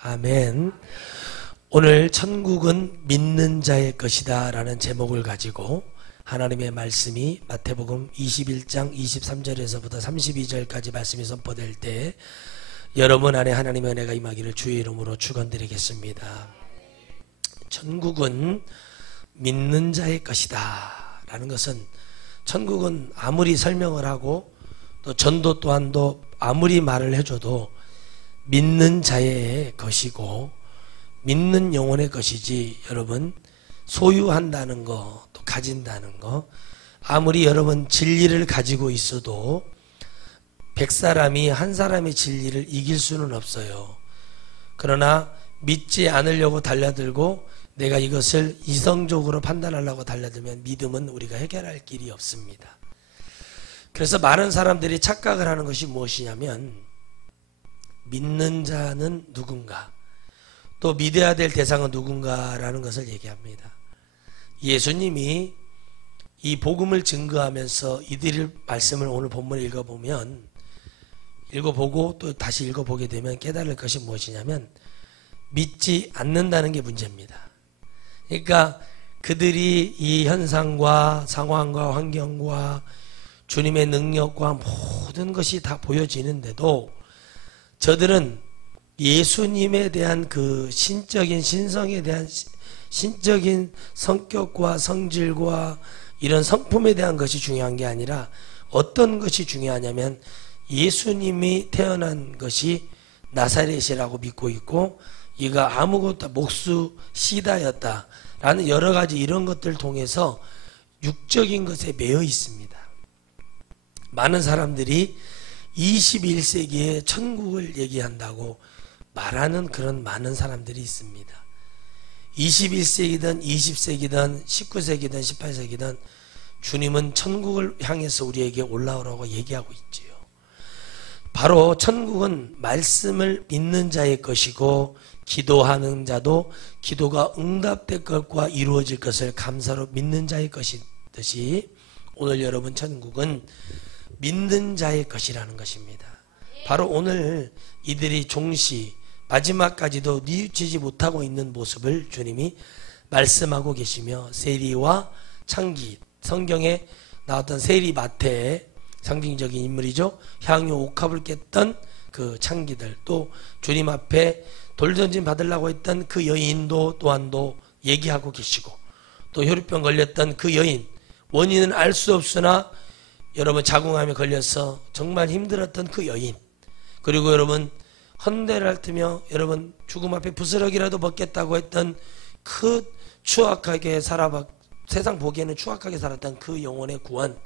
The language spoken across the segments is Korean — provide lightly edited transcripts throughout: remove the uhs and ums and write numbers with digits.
아멘. 오늘 천국은 믿는 자의 것이다 라는 제목을 가지고 하나님의 말씀이 마태복음 21장 23절에서부터 32절까지 말씀이 선포될 때 여러분 안에 하나님의 은혜가 임하기를 주의 이름으로 축원드리겠습니다. 천국은 믿는 자의 것이다 라는 것은, 천국은 아무리 설명을 하고 또 전도 또한도 아무리 말을 해줘도 믿는 자의 것이고 믿는 영혼의 것이지, 여러분 소유한다는 거, 또 가진다는 거, 아무리 여러분 진리를 가지고 있어도 100사람이 한 사람의 진리를 이길 수는 없어요. 그러나 믿지 않으려고 달려들고 내가 이것을 이성적으로 판단하려고 달려들면 믿음은 우리가 해결할 길이 없습니다. 그래서 많은 사람들이 착각을 하는 것이 무엇이냐면, 믿는 자는 누군가, 또 믿어야 될 대상은 누군가라는 것을 얘기합니다. 예수님이 이 복음을 증거하면서 이들의 말씀을 오늘 본문을 읽어보고 또 다시 읽어보게 되면 깨달을 것이 무엇이냐면, 믿지 않는다는 게 문제입니다. 그러니까 그들이 이 현상과 상황과 환경과 주님의 능력과 모든 것이 다 보여지는데도 저들은 예수님에 대한 그 신적인 신성에 대한 신적인 성격과 성질과 이런 성품에 대한 것이 중요한 게 아니라 어떤 것이 중요하냐면, 예수님이 태어난 것이 나사렛이라고 믿고 있고 이가 아무것도 목수 시다였다라는 여러 가지 이런 것들을 통해서 육적인 것에 매여 있습니다. 많은 사람들이 21세기에 천국을 얘기한다고 말하는 그런 많은 사람들이 있습니다. 21세기든 20세기든 19세기든 18세기든 주님은 천국을 향해서 우리에게 올라오라고 얘기하고 있지요. 바로 천국은 말씀을 믿는 자의 것이고, 기도하는 자도 기도가 응답될 것과 이루어질 것을 감사로 믿는 자의 것이듯이, 오늘 여러분 천국은 믿는 자의 것이라는 것입니다. 바로 오늘 이들이 종시 마지막까지도 뉘우치지 못하고 있는 모습을 주님이 말씀하고 계시며, 세리와 창기, 성경에 나왔던 세리마태의 상징적인 인물이죠. 향유 옥합을 깼던 그 창기들, 또 주님 앞에 돌 던짐 받으려고 했던 그 여인도 또한도 얘기하고 계시고, 또 혈루병 걸렸던 그 여인, 원인은 알 수 없으나 여러분 자궁암에 걸려서 정말 힘들었던 그 여인, 그리고 여러분 헌대를 핥으며 여러분 죽음 앞에 부스러기라도 벗겠다고 했던 그 추악하게 세상 보기에는 추악하게 살았던 그 영혼의 구원,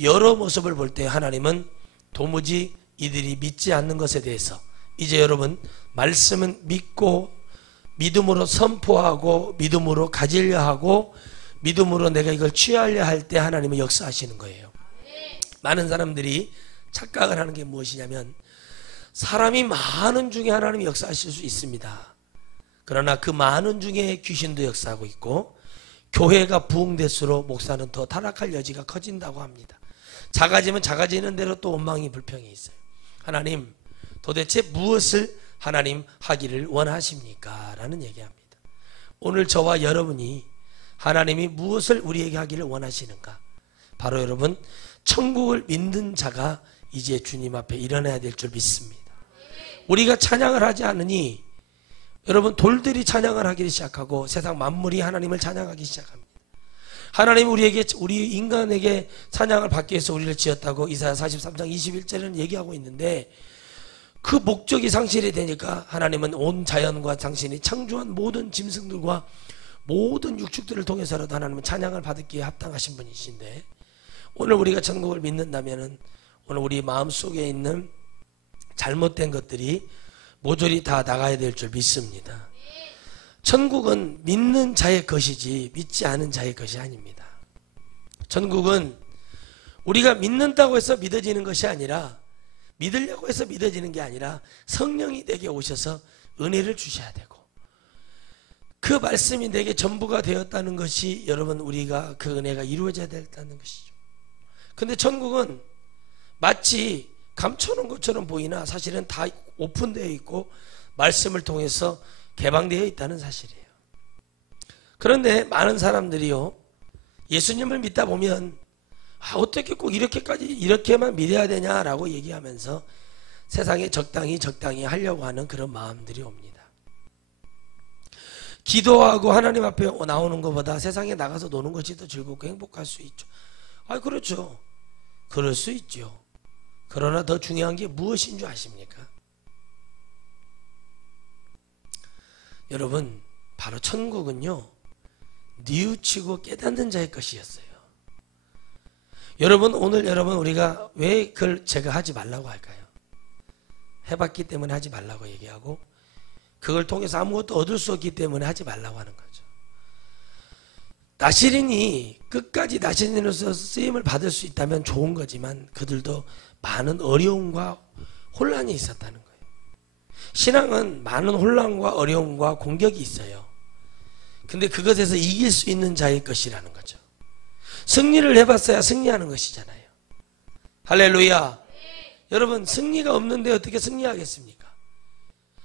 여러 모습을 볼 때 하나님은 도무지 이들이 믿지 않는 것에 대해서 이제 여러분 말씀은 믿고 믿음으로 선포하고 믿음으로 가지려 하고 믿음으로 내가 이걸 취하려 할 때 하나님은 역사하시는 거예요. 많은 사람들이 착각을 하는 게 무엇이냐면, 사람이 많은 중에 하나님이 역사하실 수 있습니다. 그러나 그 많은 중에 귀신도 역사하고 있고, 교회가 부흥될수록 목사는 더 타락할 여지가 커진다고 합니다. 작아지면 작아지는 대로 또 원망이 불평이 있어요. 하나님 도대체 무엇을 하나님 하기를 원하십니까? 라는 얘기합니다. 오늘 저와 여러분이 하나님이 무엇을 우리에게 하기를 원하시는가? 바로 여러분 천국을 믿는 자가 이제 주님 앞에 일어나야 될 줄 믿습니다. 우리가 찬양을 하지 않으니 여러분 돌들이 찬양을 하기 시작하고 세상 만물이 하나님을 찬양하기 시작합니다. 하나님 우리 인간에게 찬양을 받기 위해서 우리를 지었다고 이사야 43장 21절에는 얘기하고 있는데, 그 목적이 상실이 되니까 하나님은 온 자연과 당신이 창조한 모든 짐승들과 모든 육축들을 통해서라도 하나님은 찬양을 받기에 합당하신 분이신데, 오늘 우리가 천국을 믿는다면은 오늘 우리 마음속에 있는 잘못된 것들이 모조리 다 나가야 될 줄 믿습니다. 천국은 믿는 자의 것이지 믿지 않은 자의 것이 아닙니다. 천국은 우리가 믿는다고 해서 믿어지는 것이 아니라, 믿으려고 해서 믿어지는 게 아니라 성령이 내게 오셔서 은혜를 주셔야 되고, 그 말씀이 내게 전부가 되었다는 것이 여러분 우리가 그 은혜가 이루어져야 된다는 것이죠. 근데 천국은 마치 감춰놓은 것처럼 보이나 사실은 다 오픈되어 있고 말씀을 통해서 개방되어 있다는 사실이에요. 그런데 많은 사람들이요, 예수님을 믿다 보면 어떻게 꼭 이렇게만 믿어야 되냐라고 얘기하면서 세상에 적당히 하려고 하는 그런 마음들이 옵니다. 기도하고 하나님 앞에 나오는 것보다 세상에 나가서 노는 것이 더 즐겁고 행복할 수 있죠. 그렇죠. 그럴 수 있죠. 그러나 더 중요한 게 무엇인 줄 아십니까? 여러분, 바로 천국은요, 뉘우치고 깨닫는 자의 것이었어요. 여러분, 오늘 우리가 왜 그걸 제가 하지 말라고 할까요? 해봤기 때문에 하지 말라고 얘기하고, 그걸 통해서 아무것도 얻을 수 없기 때문에 하지 말라고 하는 거죠. 나시린이 끝까지 나시린으로서 쓰임을 받을 수 있다면 좋은 거지만 그들도 많은 어려움과 혼란이 있었다는 거예요. 신앙은 많은 혼란과 어려움과 공격이 있어요. 근데 그것에서 이길 수 있는 자의 것이라는 거죠. 승리를 해봤어야 승리하는 것이잖아요. 할렐루야. 여러분, 승리가 없는데 어떻게 승리하겠습니까?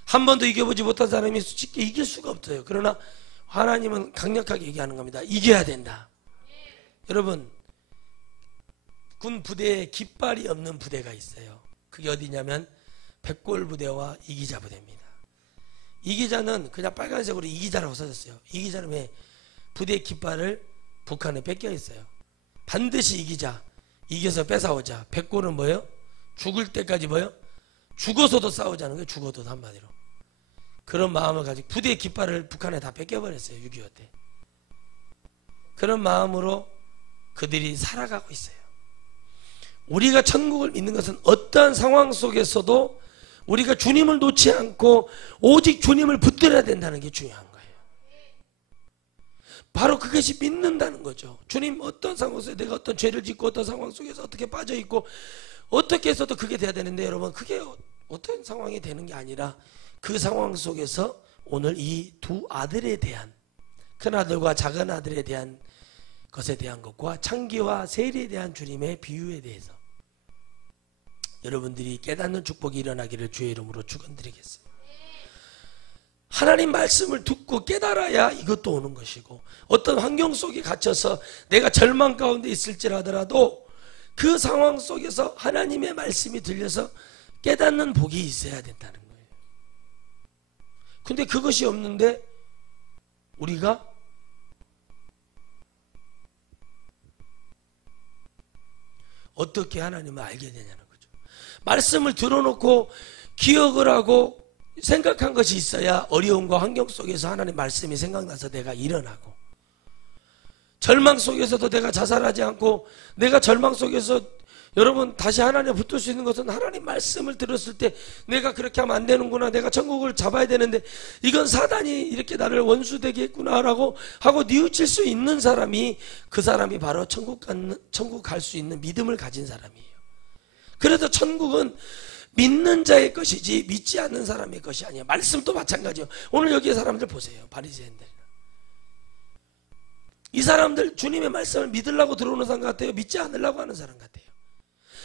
한 번도 이겨보지 못한 사람이 쉽게 이길 수가 없어요. 그러나 하나님은 강력하게 얘기하는 겁니다. 이겨야 된다. 여러분, 군 부대에 깃발이 없는 부대가 있어요. 그게 어디냐면 백골 부대와 이기자 부대입니다. 이기자는 그냥 빨간색으로 이기자라고 써졌어요. 이기자는 왜 부대 깃발을 북한에 뺏겨 있어요. 반드시 이기자, 이겨서 뺏어오자. 백골은 뭐예요? 죽을 때까지 뭐예요? 죽어서도 싸우자는 거예요. 죽어도 한마디로. 그런 마음을 가지고 부대의 깃발을 북한에 다 뺏겨버렸어요. 6.25 때. 그런 마음으로 그들이 살아가고 있어요. 우리가 천국을 믿는 것은 어떠한 상황 속에서도 우리가 주님을 놓지 않고 오직 주님을 붙들어야 된다는 게 중요한 거예요. 바로 그것이 믿는다는 거죠. 주님, 어떤 상황 속에서 내가 어떤 죄를 짓고 어떤 상황 속에서 어떻게 빠져있고 어떻게 해서도 그게 돼야 되는데, 여러분, 그게 어떤 상황이 되는 게 아니라 그 상황 속에서 오늘 이 두 아들에 대한, 큰아들과 작은아들에 대한 것에 대한 것과 창기와 세리에 대한 주님의 비유에 대해서 여러분들이 깨닫는 축복이 일어나기를 주의 이름으로 축원드리겠습니다. 하나님 말씀을 듣고 깨달아야 이것도 오는 것이고, 어떤 환경 속에 갇혀서 내가 절망 가운데 있을지라도 그 상황 속에서 하나님의 말씀이 들려서 깨닫는 복이 있어야 된다는 거예요. 근데 그것이 없는데 우리가 어떻게 하나님을 알게 되냐는 거죠. 말씀을 들어놓고 기억을 하고 생각한 것이 있어야 어려움과 환경 속에서 하나님 말씀이 생각나서 내가 일어나고, 절망 속에서도 내가 자살하지 않고, 내가 절망 속에서 여러분 다시 하나님에 붙을 수 있는 것은 하나님 말씀을 들었을 때 내가 그렇게 하면 안 되는구나, 내가 천국을 잡아야 되는데 이건 사단이 이렇게 나를 원수되게 했구나 라고 하고 뉘우칠 수 있는 사람이, 그 사람이 바로 천국 갈 수 있는 믿음을 가진 사람이에요. 그래서 천국은 믿는 자의 것이지 믿지 않는 사람의 것이 아니에요. 말씀도 마찬가지예요. 오늘 여기 사람들 보세요. 바리새인들, 이 사람들 주님의 말씀을 믿으려고 들어오는 사람 같아요? 믿지 않으려고 하는 사람 같아요?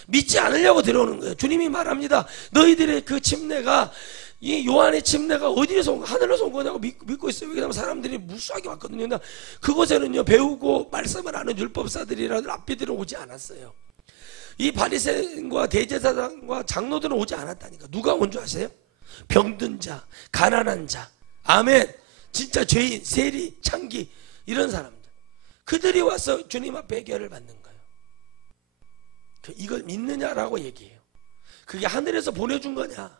믿지 않으려고 들어오는 거예요. 주님이 말합니다. 너희들의 그 침례가, 이 요한의 침례가 어디에서 온, 하늘에서 온 거냐고 믿고 있어요. 왜냐하면 사람들이 무수하게 왔거든요. 그곳에는요, 배우고 말씀을 아는 율법사들이라도 랍비들은 오지 않았어요. 이 바리새인과 대제사장과 장로들은 오지 않았다니까. 누가 온 줄 아세요? 병든 자, 가난한 자, 아멘, 진짜 죄인, 세리, 창기, 이런 사람들, 그들이 와서 주님 앞에 해결을 받는 거예요. 이걸 믿느냐라고 얘기해요. 그게 하늘에서 보내준 거냐?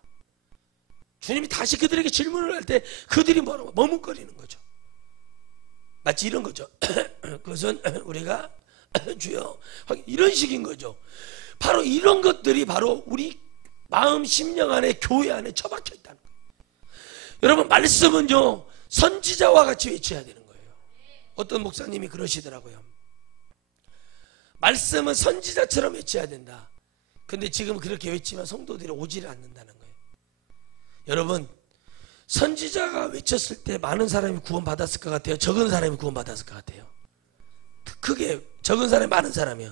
주님이 다시 그들에게 질문을 할 때 그들이 뭐라고 머뭇거리는 거죠. 마치 이런 거죠. 그것은 우리가 주여, 이런 식인 거죠. 바로 이런 것들이 바로 우리 마음 심령 안에, 교회 안에 처박혀 있다는 거예요. 여러분, 말씀은요 선지자와 같이 외쳐야 되는 거예요. 어떤 목사님이 그러시더라고요. 말씀은 선지자처럼 외쳐야 된다. 근데 지금 그렇게 외치면 성도들이 오지를 않는다는 거예요. 여러분, 선지자가 외쳤을 때 많은 사람이 구원받았을 것 같아요? 적은 사람이 구원받았을 것 같아요? 크게 적은 사람이, 많은 사람이요?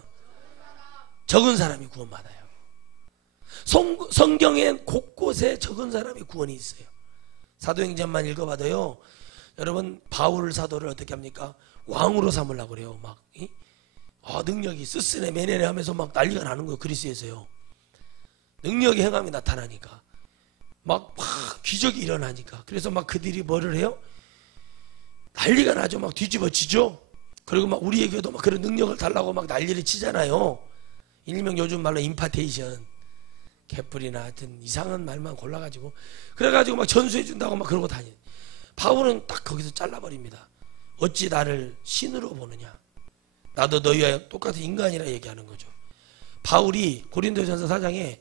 적은 사람이 구원받아요. 성경엔 곳곳에 적은 사람이 구원이 있어요. 사도행전만 읽어봐도요, 여러분 바울 사도를 어떻게 합니까? 왕으로 삼으려고 그래요. 막 능력이 스스네 매네네 하면서 막 난리가 나는 거예요. 그리스에서요. 능력의 행함이 나타나니까 막 기적이 일어나니까. 그래서 막 그들이 뭐를 해요? 난리가 나죠. 막 뒤집어지죠. 그리고 막 우리에게도 막 그런 능력을 달라고 막 난리를 치잖아요. 일명 요즘 말로 임파테이션, 개뿔이나 하여튼 이상한 말만 골라가지고 그래가지고 막 전수해준다고 막 그러고 다니. 바울은 딱 거기서 잘라버립니다. 어찌 나를 신으로 보느냐? 나도 너희와 똑같은 인간이라 얘기하는 거죠. 바울이 고린도전서 4장에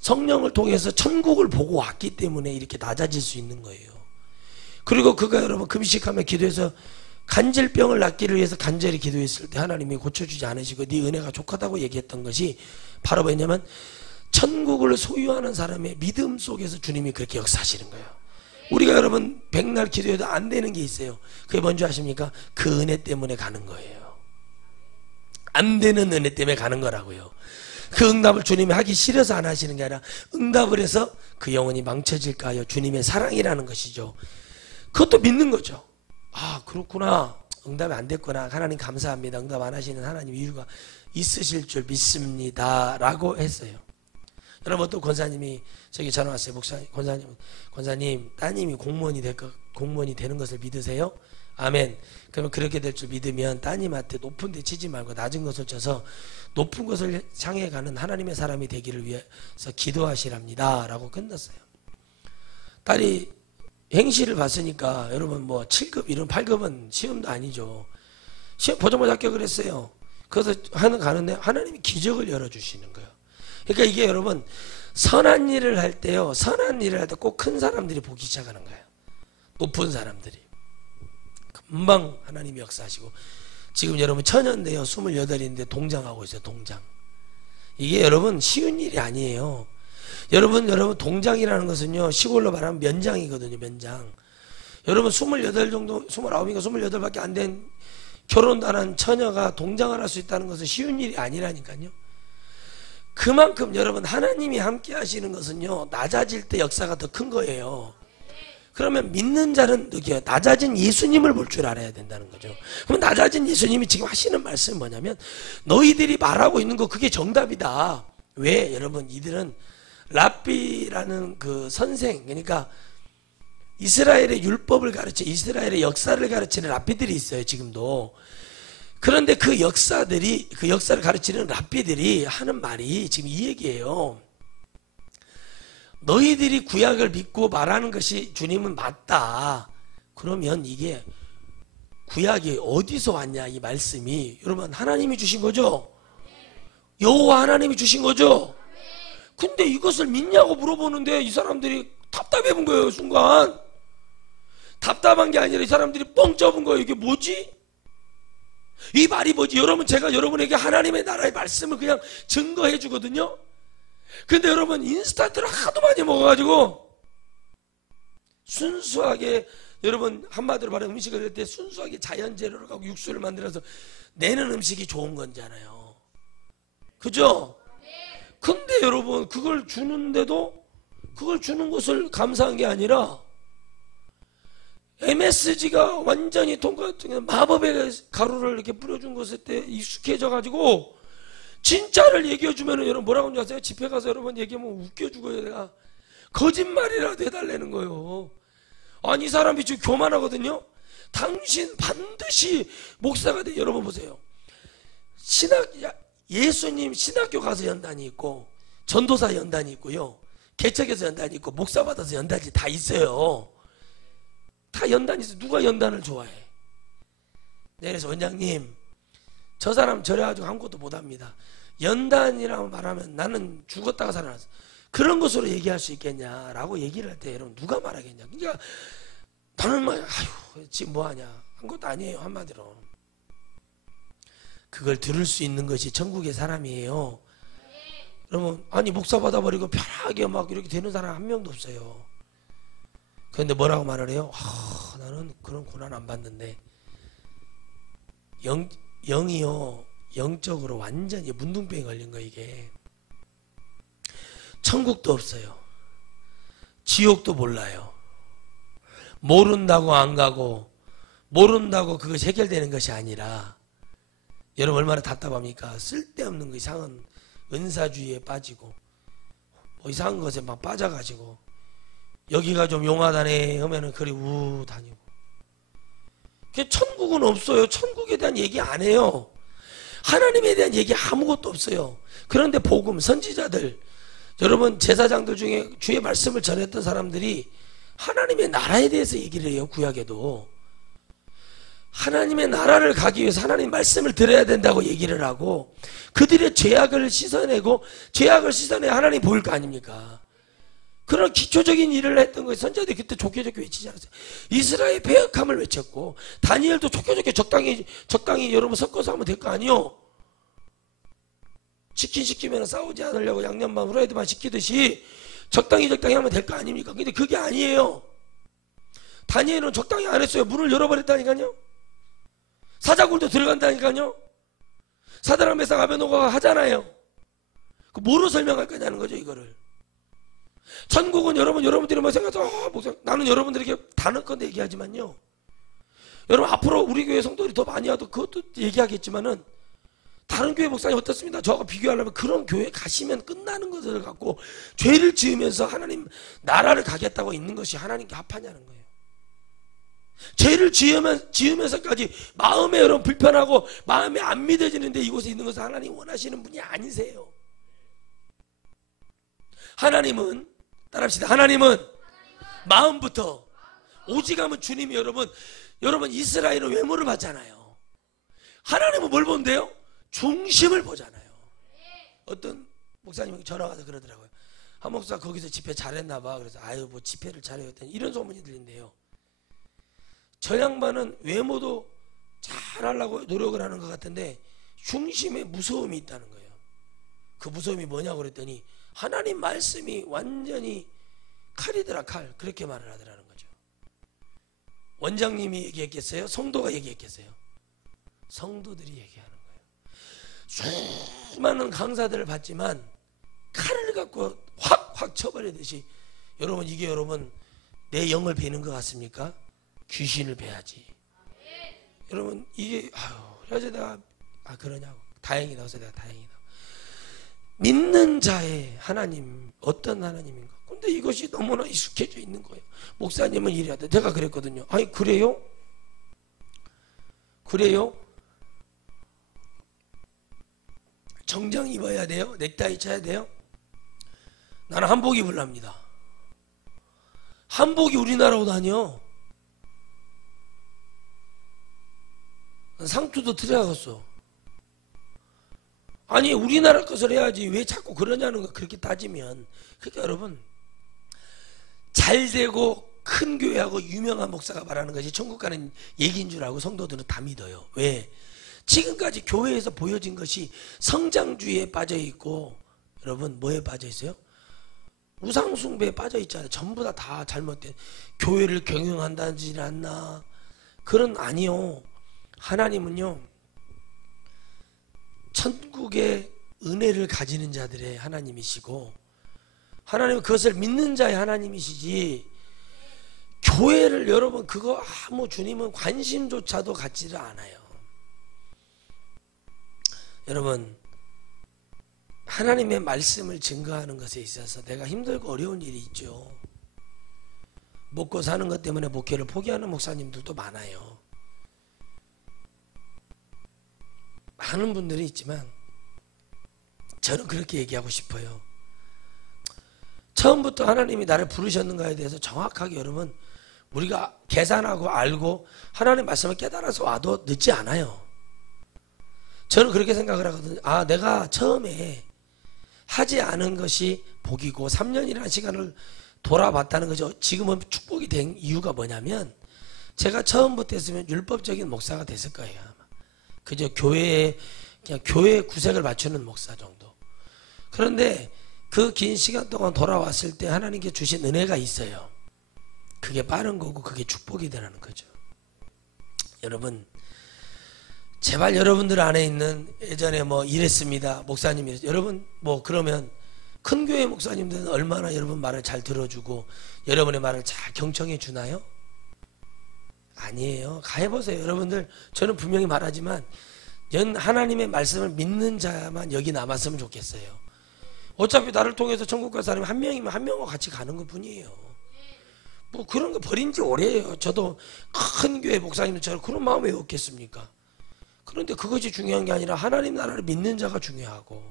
성령을 통해서 천국을 보고 왔기 때문에 이렇게 낮아질 수 있는 거예요. 그리고 그가 여러분 금식하며 기도해서 간질병을 낫기를 위해서 간절히 기도했을 때 하나님이 고쳐주지 않으시고 네 은혜가 족하다고 얘기했던 것이 바로 뭐냐면 천국을 소유하는 사람의 믿음 속에서 주님이 그렇게 역사하시는 거예요. 우리가 여러분 백날 기도해도 안 되는 게 있어요. 그게 뭔지 아십니까? 그 은혜 때문에 가는 거예요. 안 되는 은혜 때문에 가는 거라고요. 그 응답을 주님이 하기 싫어서 안 하시는 게 아니라 응답을 해서 그 영혼이 망쳐질까 하여 주님의 사랑이라는 것이죠. 그것도 믿는 거죠. 아, 그렇구나. 응답이 안 됐구나. 하나님 감사합니다. 응답 안 하시는 하나님 이유가 있으실 줄 믿습니다 라고 했어요. 여러분 또 권사님이 저기 전화 왔어요. 목사님, 권사님 따님이 공무원이 되는 것을 믿으세요? 아멘. 그러면 그렇게 될 줄 믿으면 따님한테 높은 데 치지 말고 낮은 것을 쳐서 높은 것을 향해 가는 하나님의 사람이 되기를 위해서 기도하시랍니다 라고 끝났어요. 딸이 행시를 봤으니까 여러분 뭐 7급 이런 8급은 시험도 아니죠. 시험 보자마자 합격을 했어요. 그래서 가는데 하나님이 기적을 열어주시는 거예요. 그러니까 이게 여러분 선한 일을 할 때요, 선한 일을 할 때 꼭 큰 사람들이 보기 시작하는 거예요. 높은 사람들이 금방 하나님이 역사하시고, 지금 여러분 처녀인데요 28인데 동장하고 있어요. 동장. 이게 여러분 쉬운 일이 아니에요. 여러분 동장이라는 것은요 시골로 말하면 면장이거든요. 면장. 여러분 28 정도 29인가 28밖에 안 된 결혼도 안 한 처녀가 동장을 할 수 있다는 것은 쉬운 일이 아니라니까요. 그만큼 여러분 하나님이 함께 하시는 것은요 낮아질 때 역사가 더 큰 거예요. 그러면 믿는 자는 느껴요. 낮아진 예수님을 볼 줄 알아야 된다는 거죠. 그럼 낮아진 예수님이 지금 하시는 말씀은 뭐냐면 너희들이 말하고 있는 거 그게 정답이다. 왜? 여러분 이들은 랍비라는 그 선생, 그러니까 이스라엘의 율법을 가르쳐 이스라엘의 역사를 가르치는 랍비들이 있어요 지금도. 그런데 그 역사를 가르치는 랍비들이 하는 말이 지금 이 얘기예요. 너희들이 구약을 믿고 말하는 것이 주님은 맞다. 그러면 이게 구약이 어디서 왔냐 이 말씀이 여러분 하나님이 주신 거죠? 여호와 하나님이 주신 거죠? 근데 이것을 믿냐고 물어보는데 이 사람들이 답답해 본 거예요. 순간 답답한 게 아니라 이 사람들이 뻥 접은 거예요. 이게 뭐지? 이 말이 뭐지? 여러분 제가 여러분에게 하나님의 나라의 말씀을 그냥 증거해 주거든요. 근데 여러분 인스턴트를 하도 많이 먹어가지고 순수하게 여러분 한마디로 말하면 음식을 할 때 순수하게 자연재료를 갖고 육수를 만들어서 내는 음식이 좋은 건잖아요. 그죠? 근데 여러분 그걸 주는데도 그걸 주는 것을 감사한 게 아니라 MSG가 완전히 마법의 가루를 이렇게 뿌려준 것에 때 익숙해져 가지고 진짜를 얘기해 주면은 여러분 뭐라고 하는지 아세요? 집회 가서 여러분 얘기하면 웃겨 죽어요. 내가 거짓말이라도 해달라는 거예요. 아니 이 사람이 지금 교만하거든요. 당신 반드시 목사가 돼. 여러분 보세요. 예수님 신학교 가서 연단이 있고 전도사 연단이 있고요. 개척에서 연단이 있고 목사 받아서 연단이 다 있어요. 다 연단이 있어요. 누가 연단을 좋아해? 네, 그래서 원장님 저 사람 저래가지고 아무것도 못합니다. 연단이라고 말하면 나는 죽었다가 살아났어. 그런 것으로 얘기할 수 있겠냐라고 얘기를 할 때 여러분 누가 말하겠냐. 그러니까 나는 뭐 아휴 지금 뭐하냐. 아무것도 아니에요. 한마디로. 그걸 들을 수 있는 것이 천국의 사람이에요. 그러면 아니 목사 받아버리고 편하게 막 이렇게 되는 사람 한 명도 없어요. 그런데 뭐라고 말을 해요? 나는 그런 고난 안 받는데 영이요 영적으로 완전히 문둥병이 걸린 거. 이게 천국도 없어요. 지옥도 몰라요. 모른다고 안 가고 모른다고 그것이 해결되는 것이 아니라 여러분 얼마나 답답합니까? 쓸데없는 거 이상한 은사주의에 빠지고 뭐 이상한 것에 막 빠져가지고 여기가 좀 용하다네 하면은 그리 우 다니고. 천국은 없어요. 천국에 대한 얘기 안 해요. 하나님에 대한 얘기 아무것도 없어요. 그런데 복음, 선지자들, 여러분 제사장들 중에 주의 말씀을 전했던 사람들이 하나님의 나라에 대해서 얘기를 해요. 구약에도 하나님의 나라를 가기 위해서 하나님 말씀을 들어야 된다고 얘기를 하고, 그들의 죄악을 씻어내고, 죄악을 씻어내야 하나님 보일 거 아닙니까? 그런 기초적인 일을 했던 거예요. 선지자들이 그때 좋게 외치지 않았어요. 이스라엘 패역함을 외쳤고, 다니엘도 좋게 적당히 여러분 섞어서 하면 될 거 아니요? 치킨 시키면 싸우지 않으려고 양념만 후라이드만 시키듯이 적당히 하면 될 거 아닙니까? 근데 그게 아니에요. 다니엘은 적당히 안 했어요. 문을 열어버렸다니까요. 사자굴도 들어간다니까요. 사드락 메삭 아베노고가 하잖아요. 그 뭐로 설명할 거냐는 거죠, 이거를. 천국은 여러분들이 뭐 생각해서 나는 여러분들에게 단언컨대 얘기하지만요, 여러분 앞으로 우리 교회 성도들이 더 많이 와도 그것도 얘기하겠지만은, 다른 교회 목사님 어떻습니다? 저하고 비교하려면 그런 교회 가시면 끝나는 것을 갖고 죄를 지으면서 하나님 나라를 가겠다고 있는 것이 하나님께 합하냐는 거예요. 죄를 지으면서까지 마음에 여러분 불편하고 마음에 안 믿어지는데 이곳에 있는 것을 하나님 원하시는 분이 아니세요. 하나님은, 따라합시다. 하나님은 마음부터, 오직하면 주님이 여러분 이스라엘은 외모를 봤잖아요. 하나님은 뭘 본대요? 중심을 보잖아요. 어떤 목사님이 전화 와서 그러더라고요. 한 목사 거기서 집회 잘했나 봐. 그래서 아유 뭐 집회를 잘해요 했더니 이런 소문이 들린대요. 저 양반은 외모도 잘하려고 노력을 하는 것 같은데 중심에 무서움이 있다는 거예요. 그 무서움이 뭐냐고 그랬더니 하나님 말씀이 완전히 칼이더라, 칼. 그렇게 말을 하더라는 거죠. 원장님이 얘기했겠어요? 성도가 얘기했겠어요? 성도들이 얘기하는 거예요. 수많은 강사들을 받지만 칼을 갖고 확 쳐버리듯이, 여러분 이게 여러분 내 영을 베는 것 같습니까? 귀신을 베야지. 여러분 이게 그래서 내가 그러냐고. 다행이다. 그래서 내가 다행이다. 믿는 자의 하나님, 어떤 하나님인가? 근데 이것이 너무나 익숙해져 있는 거예요. 목사님은 이래야 돼. 내가 그랬거든요. 아니 그래요? 그래요? 정장 입어야 돼요? 넥타이 쳐야 돼요? 나는 한복 입으랍니다. 한복이 우리나라 옷 아니요. 상투도 들어갔어. 아니 우리나라 것을 해야지 왜 자꾸 그러냐는 거. 그렇게 따지면. 그러니까 여러분 잘되고 큰 교회하고 유명한 목사가 말하는 것이 천국 가는 얘기인 줄 알고 성도들은 다 믿어요. 왜? 지금까지 교회에서 보여진 것이 성장주의에 빠져있고, 여러분 뭐에 빠져있어요? 우상숭배에 빠져있잖아요. 전부 다 잘못된, 교회를 경영한다지 않나, 그런 아니요. 하나님은요 천국의 은혜를 가지는 자들의 하나님이시고, 하나님은 그것을 믿는 자의 하나님이시지, 교회를 여러분 그거 아무 주님은 관심조차도 갖지를 않아요. 여러분 하나님의 말씀을 증거하는 것에 있어서 내가 힘들고 어려운 일이 있죠. 먹고 사는 것 때문에 목회를 포기하는 목사님들도 많아요. 많은 분들이 있지만 저는 그렇게 얘기하고 싶어요. 처음부터 하나님이 나를 부르셨는가에 대해서 정확하게 여러분 우리가 계산하고 알고 하나님 말씀을 깨달아서 와도 늦지 않아요. 저는 그렇게 생각을 하거든요. 내가 처음에 하지 않은 것이 복이고 3년이라는 시간을 돌아봤다는 거죠. 지금은 축복이 된 이유가 뭐냐면, 제가 처음부터 했으면 율법적인 목사가 됐을 거예요. 아마. 그저 그냥 교회 구색을 맞추는 목사 정도. 그런데 그 긴 시간 동안 돌아왔을 때 하나님께 주신 은혜가 있어요. 그게 빠른 거고 그게 축복이 되라는 거죠. 여러분 제발 여러분들 안에 있는, 예전에 뭐 이랬습니다 목사님이 여러분 뭐 그러면 큰 교회 목사님들은 얼마나 여러분 말을 잘 들어주고 여러분의 말을 잘 경청해 주나요? 아니에요. 가해보세요. 여러분들, 저는 분명히 말하지만 하나님의 말씀을 믿는 자만 여기 남았으면 좋겠어요. 어차피 나를 통해서 천국 갈 사람이 한 명이면 한 명과 같이 가는 것 뿐이에요. 뭐 그런 거 버린 지 오래예요. 저도 큰 교회 목사님들처럼 그런 마음이 왜 없겠습니까? 그런데 그것이 중요한 게 아니라 하나님 나라를 믿는 자가 중요하고,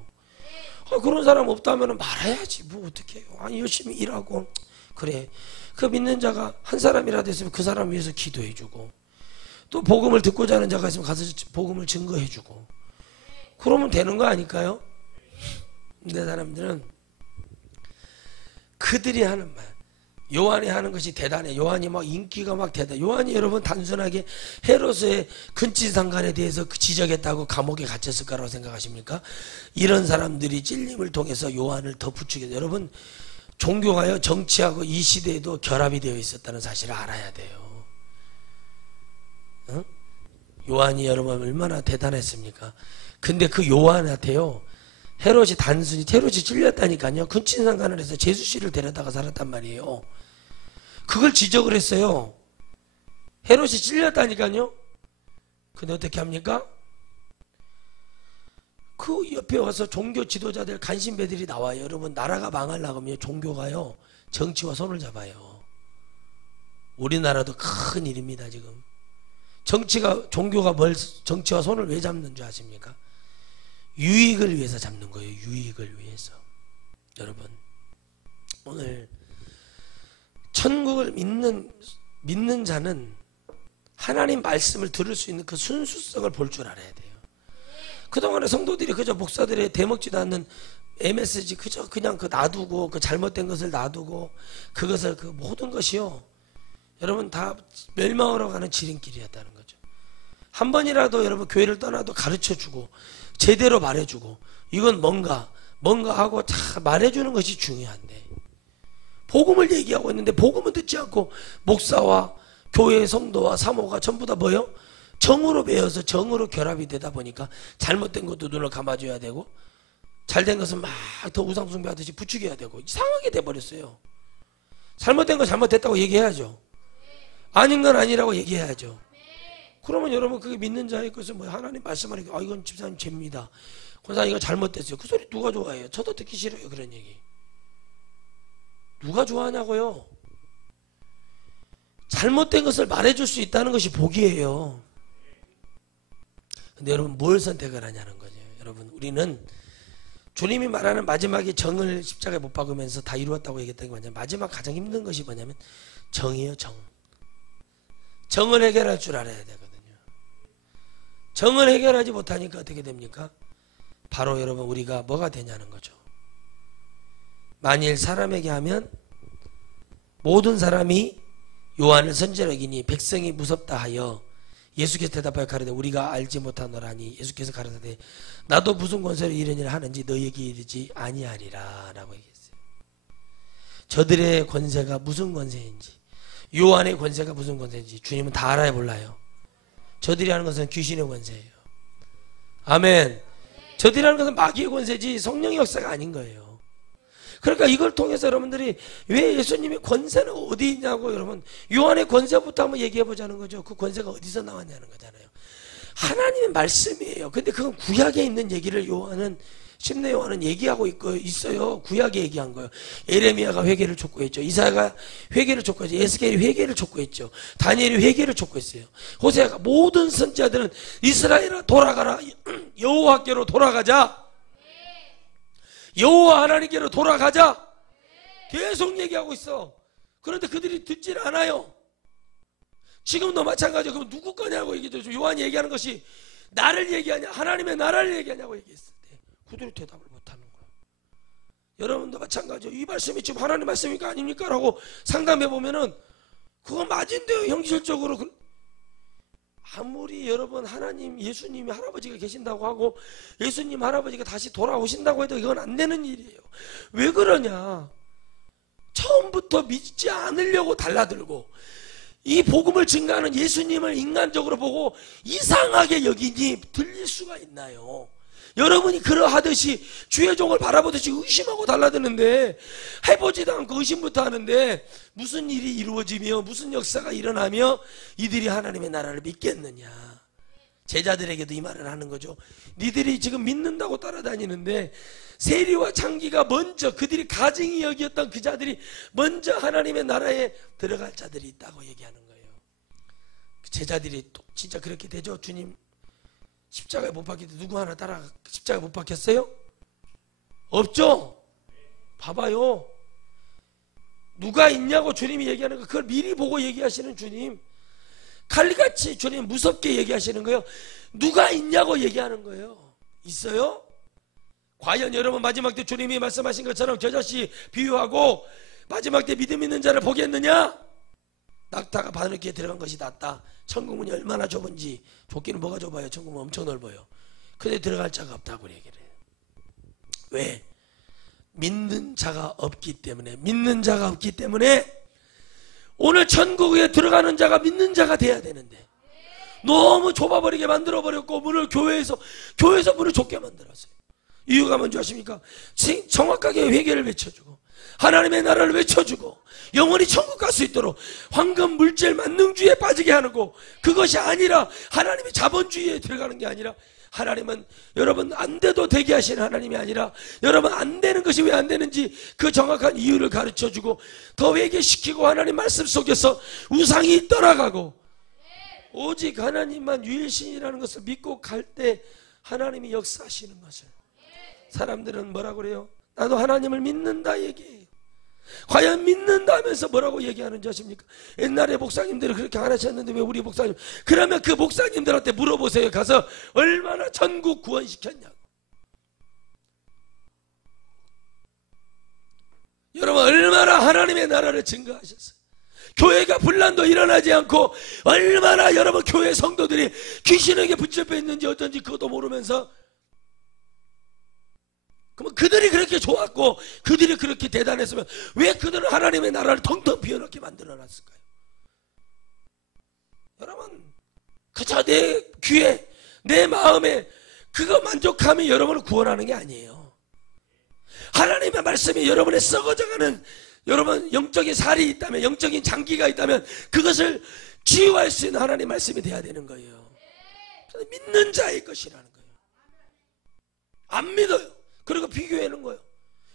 그런 사람 없다면 말해야지. 뭐 어떻게 해요. 아니, 열심히 일하고. 그래, 그 믿는 자가 한 사람이라도 있으면 그 사람 위해서 기도해주고, 또 복음을 듣고자 하는 자가 있으면 가서 복음을 증거해주고, 그러면 되는 거 아닐까요? 근데 사람들은 그들이 하는 말, 요한이 하는 것이 대단해. 요한이 막 인기가 막 대단해. 요한이 여러분 단순하게 헤롯의 근친상간에 대해서 지적했다고 감옥에 갇혔을 거라고 생각하십니까? 이런 사람들이 찔림을 통해서 요한을 더 부추겨서, 여러분 종교가요, 정치하고 이 시대에도 결합이 되어 있었다는 사실을 알아야 돼요. 응? 요한이 여러분 얼마나 대단했습니까? 근데 그 요한한테요, 헤롯이 헤롯이 찔렸다니까요. 근친상간을 해서 제수씨를 데려다가 살았단 말이에요. 그걸 지적을 했어요. 헤롯이 찔렸다니까요. 근데 어떻게 합니까? 그 옆에 와서 종교 지도자들, 간신배들이 나와요. 여러분, 나라가 망하려면 종교가요, 정치와 손을 잡아요. 우리나라도 큰 일입니다. 지금 종교가 정치와 손을 왜 잡는 줄 아십니까? 유익을 위해서 잡는 거예요. 유익을 위해서. 여러분, 오늘 천국을 믿는 자는 하나님 말씀을 들을 수 있는 그 순수성을 볼 줄 알아야 돼요. 그동안에 성도들이 그저 목사들의 대먹지도 않는 MSG 그냥 그 놔두고, 그 잘못된 것을 놔두고, 그것을 그 모든 것이요, 여러분 다 멸망으로 가는 지름길이었다는 거죠. 한 번이라도 여러분 교회를 떠나도 가르쳐주고 제대로 말해주고, 이건 뭔가 하고 다 말해주는 것이 중요한데, 복음을 얘기하고 있는데 복음은 듣지 않고 목사와 교회의 성도와 사모가 전부 다 뭐요? 정으로 매여서 정으로 결합이 되다 보니까 잘못된 것도 눈을 감아줘야 되고, 잘된 것은 막 더 우상숭배하듯이 부추겨야 되고, 이상하게 돼버렸어요. 잘못된 거 잘못됐다고 얘기해야죠. 아닌 건 아니라고 얘기해야죠. 그러면 여러분, 그게 믿는 자의 것은 뭐, 하나님 말씀하니까 이건 집사님 죄입니다, 권사님 이거 잘못됐어요. 그 소리 누가 좋아해요? 저도 듣기 싫어요. 그런 얘기 누가 좋아하냐고요? 잘못된 것을 말해줄 수 있다는 것이 복이에요. 근데 여러분, 뭘 선택을 하냐는 거죠. 여러분, 우리는 주님이 말하는 마지막에 정을 십자가에 못 박으면서 다 이루었다고 얘기했던 게 뭐냐면, 마지막 가장 힘든 것이 뭐냐면 정이에요. 정을 해결할 줄 알아야 되거든요. 정을 해결하지 못하니까 어떻게 됩니까? 바로 여러분, 우리가 뭐가 되냐는 거죠. 만일 사람에게 하면 모든 사람이 요한을 선지자로 여기니 백성이 무섭다 하여 예수께서 대답하여 가르되 우리가 알지 못하노라니, 예수께서 가르되 나도 무슨 권세로 이런 일을 하는지 너희에게 이르지 아니하리라 라고 얘기했어요. 저들의 권세가 무슨 권세인지, 요한의 권세가 무슨 권세인지 주님은 다 알아야 몰라요. 저들이 하는 것은 귀신의 권세예요. 아멘. 저들이 하는 것은 마귀의 권세지 성령의 역사가 아닌 거예요. 그러니까 이걸 통해서 여러분들이 왜 예수님의 권세는 어디 있냐고, 여러분 요한의 권세부터 한번 얘기해 보자는 거죠. 그 권세가 어디서 나왔냐는 거잖아요. 하나님의 말씀이에요. 근데 그건 구약에 있는 얘기를 심내 요한은 얘기하고 있어요. 구약에 얘기한 거예요. 예레미야가 회개를 촉구했죠. 이사야가 회개를 촉구했죠. 에스겔이 회개를 촉구했죠. 다니엘이 회개를 촉구했어요. 호세아가, 모든 선지자들은 이스라엘아 돌아가라, 여호와께로 돌아가자, 여호와 하나님께로 돌아가자, 계속 얘기하고 있어. 그런데 그들이 듣질 않아요. 지금도 마찬가지예요. 그럼 누구 거냐고 얘기죠. 요한이 얘기하는 것이 나를 얘기하냐, 하나님의 나라를 얘기하냐고 얘기했을 때 그들이 대답을 못하는 거예요. 여러분도 마찬가지예요. 이 말씀이 지금 하나님 말씀입니까 아닙니까? 라고 상담해 보면은 그거 맞은데요. 현실적으로. 아무리 여러분 하나님, 예수님이 할아버지가 계신다고 하고 예수님 할아버지가 다시 돌아오신다고 해도 이건 안 되는 일이에요. 왜 그러냐? 처음부터 믿지 않으려고 달라들고, 이 복음을 증거하는 예수님을 인간적으로 보고 이상하게 여기니 들릴 수가 있나요? 여러분이 그러하듯이 주의 종을 바라보듯이 의심하고 달라드는데, 해보지도 않고 의심부터 하는데 무슨 일이 이루어지며 무슨 역사가 일어나며 이들이 하나님의 나라를 믿겠느냐. 제자들에게도 이 말을 하는 거죠. 니들이 지금 믿는다고 따라다니는데 세리와 창기가 먼저, 그들이 가증히 여기었던 그 자들이 먼저 하나님의 나라에 들어갈 자들이 있다고 얘기하는 거예요. 제자들이 또 진짜 그렇게 되죠. 주님 십자가에 못 박힐 때 누구 하나 따라 십자가에 못 박혔어요? 없죠? 봐봐요. 누가 있냐고 주님이 얘기하는 거, 그걸 미리 보고 얘기하시는 주님. 칼같이 주님 무섭게 얘기하시는 거예요. 누가 있냐고 얘기하는 거예요. 있어요? 과연 여러분 마지막 때 주님이 말씀하신 것처럼 겨자씨 비유하고 마지막 때 믿음 있는 자를 보겠느냐? 낙타가 바늘귀에 들어간 것이 낫다. 천국문이 얼마나 좁은지. 좁기는 뭐가 좁아요? 천국은 엄청 넓어요. 근데 들어갈 자가 없다고 얘기를 해요. 왜? 믿는 자가 없기 때문에. 믿는 자가 없기 때문에 오늘 천국에 들어가는 자가 믿는 자가 돼야 되는데 너무 좁아버리게 만들어버렸고, 문을 교회에서 문을 좁게 만들었어요. 이유가 뭔지 아십니까? 정확하게 회개를 외쳐주고 하나님의 나라를 외쳐주고 영원히 천국 갈 수 있도록 황금, 물질, 만능주의에 빠지게 하는 거, 그것이 아니라 하나님의 자본주의에 들어가는 게 아니라, 하나님은 여러분 안 돼도 되게 하시는 하나님이 아니라 여러분 안 되는 것이 왜 안 되는지 그 정확한 이유를 가르쳐주고 더 회개시키고 하나님 말씀 속에서 우상이 떠나가고 오직 하나님만 유일신이라는 것을 믿고 갈 때 하나님이 역사하시는 것을, 사람들은 뭐라고 그래요? 나도 하나님을 믿는다 얘기해요. 과연 믿는다 하면서 뭐라고 얘기하는지 아십니까? 옛날에 목사님들이 그렇게 안 하셨는데 왜 우리 목사님, 그러면 그 목사님들한테 물어보세요. 가서 얼마나 전국 구원시켰냐고. 여러분 얼마나 하나님의 나라를 증거하셨어요. 교회가 분란도 일어나지 않고 얼마나 여러분 교회 성도들이 귀신에게 붙잡혀 있는지 어쩐지 그것도 모르면서, 그러면 그들이 그렇게 좋았고 그들이 그렇게 대단했으면 왜 그들은 하나님의 나라를 텅텅 비워놓게 만들어놨을까요? 여러분 그저 내 귀에 내 마음에 그거 만족함이 여러분을 구원하는 게 아니에요. 하나님의 말씀이 여러분의 썩어져가는 여러분 영적인 살이 있다면, 영적인 장기가 있다면 그것을 치유할 수 있는 하나님의 말씀이 돼야 되는 거예요. 믿는 자의 것이라는 거예요. 안 믿어요. 그리고 비교하는 거예요.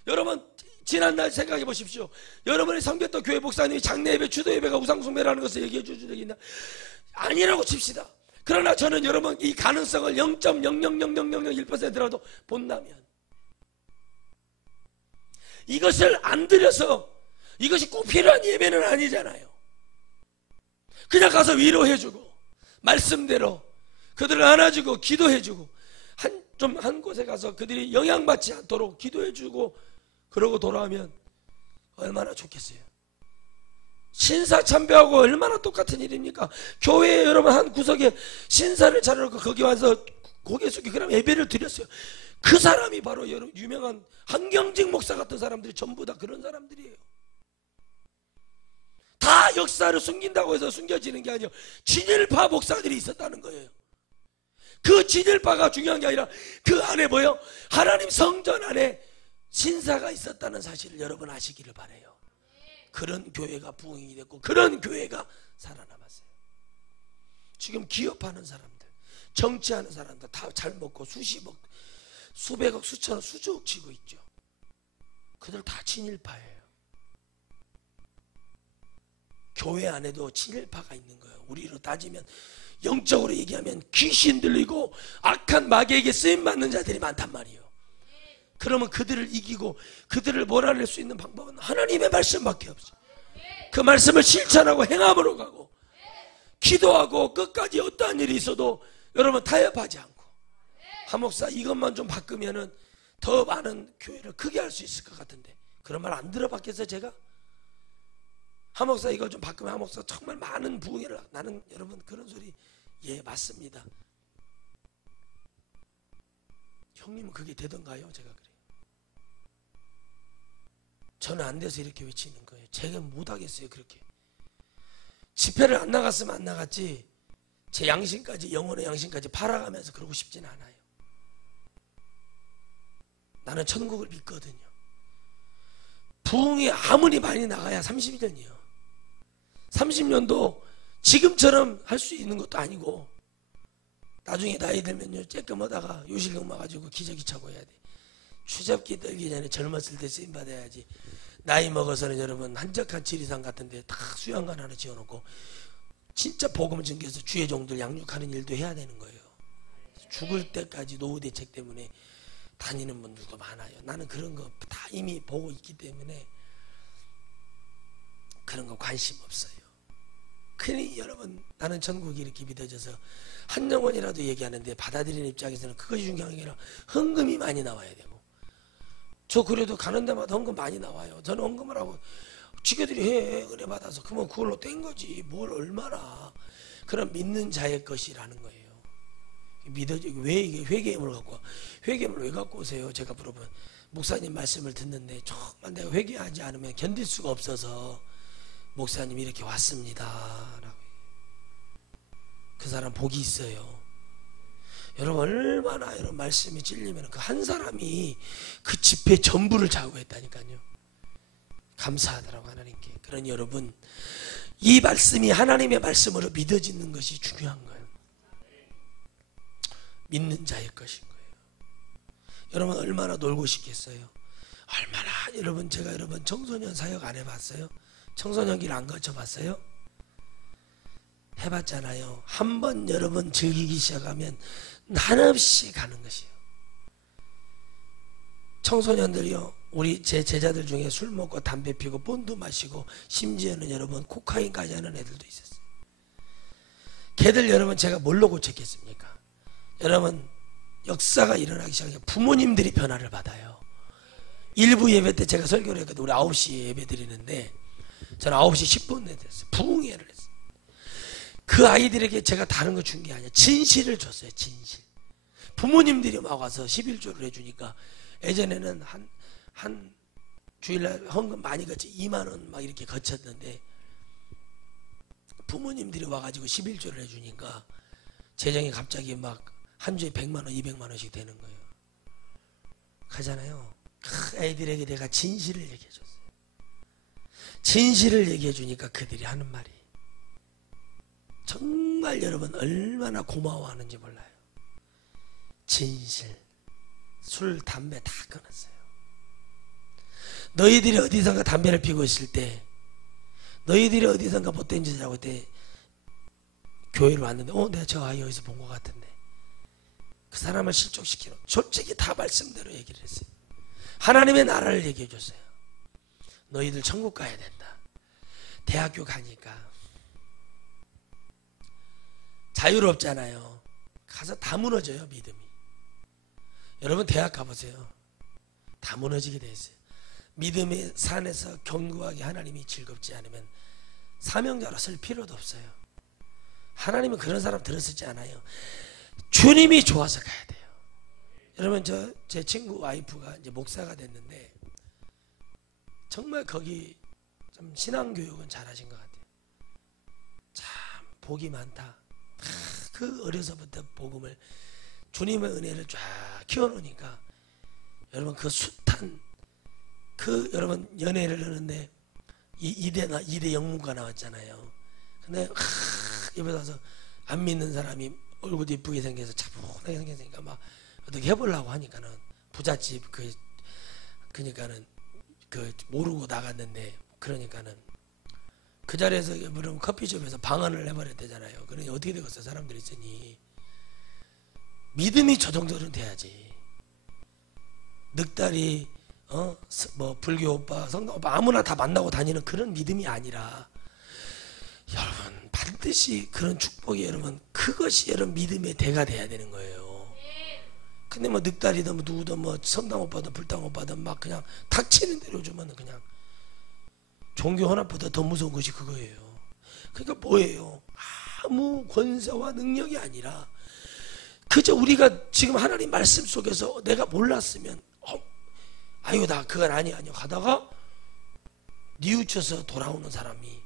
여러분 지난날 생각해 보십시오. 여러분이 섬겼던 교회 목사님이 장례 예배, 주도 예배가 우상 숭배라는 것을 얘기해 주시는 게 있나? 아니라고 칩시다. 그러나 저는 여러분 이 가능성을 0.0000001%라도 본다면 이것을 안 드려서 이것이 꼭 필요한 예배는 아니잖아요. 그냥 가서 위로해주고 말씀대로 그들을 안아주고 기도해주고 한 곳에 가서 그들이 영향받지 않도록 기도해주고 그러고 돌아오면 얼마나 좋겠어요. 신사참배하고 얼마나 똑같은 일입니까? 교회에 여러분 한 구석에 신사를 차려놓고 거기 와서 고개 숙이고 그럼 예배를 드렸어요. 그 사람이 바로 유명한 한경직 목사 같은 사람들이 전부 다 그런 사람들이에요. 다 역사를 숨긴다고 해서 숨겨지는 게 아니에요. 진일파 목사들이 있었다는 거예요. 그 진일파가 중요한 게 아니라 그 안에 뭐예요? 하나님 성전 안에 신사가 있었다는 사실을 여러분 아시기를 바라요. 그런 교회가 부흥이 됐고 그런 교회가 살아남았어요. 지금 기업하는 사람들, 정치하는 사람들 다 잘 먹고 수십억, 수백억, 수천억, 수조억 치고 있죠. 그들 다 친일파예요. 교회 안에도 친일파가 있는 거예요. 우리로 따지면 영적으로 얘기하면 귀신 들리고 악한 마귀에게 쓰임받는 자들이 많단 말이에요. 그러면 그들을 이기고 그들을 몰아낼 수 있는 방법은 하나님의 말씀밖에 없어요. 그 말씀을 실천하고 행함으로 가고 기도하고 끝까지 어떠한 일이 있어도 여러분 타협하지 않고, 한 목사 이것만 좀 바꾸면은 더 많은 교회를 크게 할 수 있을 것 같은데 그런 말 안 들어봤겠어요? 제가 한 목사 이거 좀 바꾸면 한 목사 정말 많은 부흥을, 나는 여러분 그런 소리 예 맞습니다. 형님은 그게 되던가요? 제가 그래요. 저는 안 돼서 이렇게 외치는 거예요. 제가 못하겠어요. 그렇게 집회를 안 나갔으면 안 나갔지 제 양심까지, 영혼의 양심까지 팔아가면서 그러고 싶진 않아요. 나는 천국을 믿거든요. 부흥이 아무리 많이 나가야 30년이요. 30년도 지금처럼 할 수 있는 것도 아니고 나중에 나이 들면요 쬐끔하다가 요실금 와가지고 기저귀 차고 해야 돼. 추잡기 떨기 전에 젊었을 때 쓰임 받아야지. 나이 먹어서는 여러분 한적한 지리산 같은 데 다 수양관 하나 지어놓고 진짜 복음 전개해서 주의 종들 양육하는 일도 해야 되는 거예요. 죽을 때까지 노후 대책 때문에 다니는 분들도 많아요. 나는 그런 거 다 이미 보고 있기 때문에 그런 거 관심 없어요. 그러니 여러분 나는 천국이 이렇게 믿어져서 한 영혼이라도 얘기하는데 받아들이는 입장에서는 그것이 중요한 게 아니라 헌금이 많이 나와야 되고, 저 그래도 가는 데마다 헌금 많이 나와요. 저는 헌금을 하고 지게들이 해 은혜 받아서 그러면 그걸로 뗀 거지 뭘 얼마나. 그런 믿는 자의 것이라는 거예요. 믿어지고. 왜 이게 회개함을 갖고 와? 회개함을 왜 갖고 오세요? 제가 물어보면 목사님 말씀을 듣는데 정말 내가 회개하지 않으면 견딜 수가 없어서 목사님 이렇게 왔습니다 라고. 그 사람 복이 있어요. 여러분 얼마나 이런 말씀이 찔리면 그 한 사람이 그 집회 전부를 좌우했다니까요. 감사하더라고 하나님께. 그러니 여러분 이 말씀이 하나님의 말씀으로 믿어지는 것이 중요한 거예요. 믿는 자의 것인 거예요. 여러분 얼마나 놀고 싶겠어요. 얼마나. 여러분 제가 여러분 청소년 사역 안 해봤어요? 청소년 길 안 거쳐봤어요? 해봤잖아요. 한번 여러분 즐기기 시작하면 한없이 가는 것이에요. 청소년들이요, 우리 제 제자들 중에 술 먹고 담배 피고 본드 마시고 심지어는 여러분 코카인까지 하는 애들도 있었어요. 걔들 여러분 제가 뭘로 고쳤겠습니까? 여러분 역사가 일어나기 시작해요. 부모님들이 변화를 받아요. 일부 예배 때 제가 설교를 했거든요. 우리 9시에 예배 드리는데 저는 9시 10분에 됐어요. 부흥회를 했어요. 그 아이들에게 제가 다른 거 준 게 아니야. 진실을 줬어요. 진실. 부모님들이 막 와서 11조를 해주니까 예전에는 한 주일날 헌금 많이 걷지 2만 원 막 이렇게 거쳤는데 부모님들이 와가지고 11조를 해주니까 재정이 갑자기 막 한 주에 100만 원 200만 원씩 되는 거예요. 가잖아요. 애들에게 내가 진실을 얘기해 줬어요. 진실을 얘기해 주니까 그들이 하는 말이 정말 여러분 얼마나 고마워하는지 몰라요. 진실. 술, 담배 다 끊었어요. 너희들이 어디선가 담배를 피고 있을 때, 너희들이 어디선가 못된 짓을 하고 있을 때 교회를 왔는데 내가 저 아이 어디서 본 것 같은데 그 사람을 실족시키는, 솔직히 다 말씀대로 얘기를 했어요. 하나님의 나라를 얘기해 줬어요. 너희들 천국 가야 된다. 대학교 가니까 자유롭잖아요. 가서 다 무너져요. 믿음이. 여러분 대학 가보세요. 다 무너지게 돼 있어요. 믿음의 산에서 견고하게 하나님이 즐겁지 않으면 사명자로 설 필요도 없어요. 하나님은 그런 사람 들었을지 않아요. 주님이 좋아서 가야 돼요. 여러분 제 친구 와이프가 이제 목사가 됐는데 정말 거기 좀 신앙교육은 잘하신 것 같아요. 참 복이 많다. 그 어려서부터 복음을, 주님의 은혜를 쫙 키워놓으니까 여러분 그 숱한 그 여러분 연애를 하는데 이대 영문과 나왔잖아요. 근데 옆에 가서 안 믿는 사람이 얼굴도 이쁘게 생겨서 차분하게 생겼으니까 막 어떻게 해보려고 하니까는 부잣집 그러니까는 그 모르고 나갔는데, 그러니까는 그 자리에서 물론 커피숍에서 방언을 해버렸대잖아요. 그러니 어떻게 되겠어? 사람들이 있으니 믿음이 저 정도는 돼야지. 늑다리 뭐 불교 오빠 성당 오빠 아무나 다 만나고 다니는 그런 믿음이 아니라 여러분 반드시 그런 축복이 여러분 그것이 여러분 믿음의 대가 돼야 되는 거예요. 근데 뭐 늑다리든 뭐 누구든 뭐 성당 오빠든 불당 오빠든 막 그냥 닥치는 대로 주면 그냥 종교 혼합보다 더 무서운 것이 그거예요. 그러니까 뭐예요? 아무 권세와 능력이 아니라 그저 우리가 지금 하나님 말씀 속에서 내가 몰랐으면 아유 나 그건 아니야 하다가 뉘우쳐서 돌아오는 사람이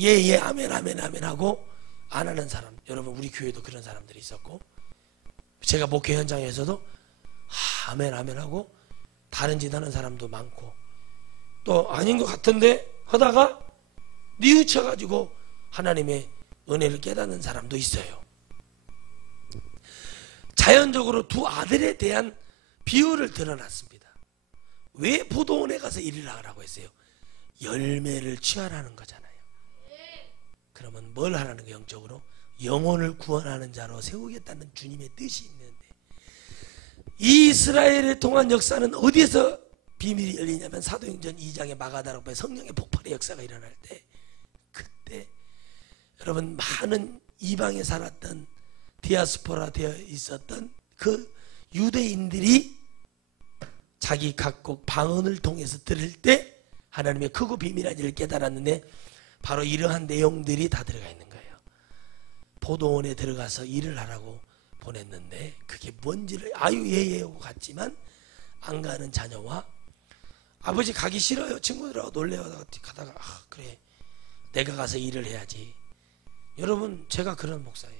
예 아멘 아멘 아멘 하고 안 하는 사람, 여러분 우리 교회도 그런 사람들이 있었고 제가 목회 현장에서도 아멘 아멘 하고 다른 짓 하는 사람도 많고, 또 아닌 것 같은데 하다가 뉘우쳐가지고 하나님의 은혜를 깨닫는 사람도 있어요. 자연적으로 두 아들에 대한 비유를 드러났습니다. 왜 포도원에 가서 일을 하라고 했어요? 열매를 취하라는 거잖아요. 그러면 뭘 하라는 거예요? 영적으로 영혼을 구원하는 자로 세우겠다는 주님의 뜻이 있는데, 이스라엘을 통한 역사는 어디에서 비밀이 열리냐면 사도행전 2장의 마가다락방에 성령의 폭발의 역사가 일어날 때, 그때 여러분 많은 이방에 살았던 디아스포라 되어 있었던 그 유대인들이 자기 각국 방언을 통해서 들을 때 하나님의 크고 비밀한 일을 깨달았는데, 바로 이러한 내용들이 다 들어가 있는 거예요. 포도원에 들어가서 일을 하라고 보냈는데 그게 뭔지를 아유 하고 갔지만 안 가는 자녀와, 아버지 가기 싫어요 친구들하고 놀래요 가다가 그래 내가 가서 일을 해야지. 여러분 제가 그런 목사예요.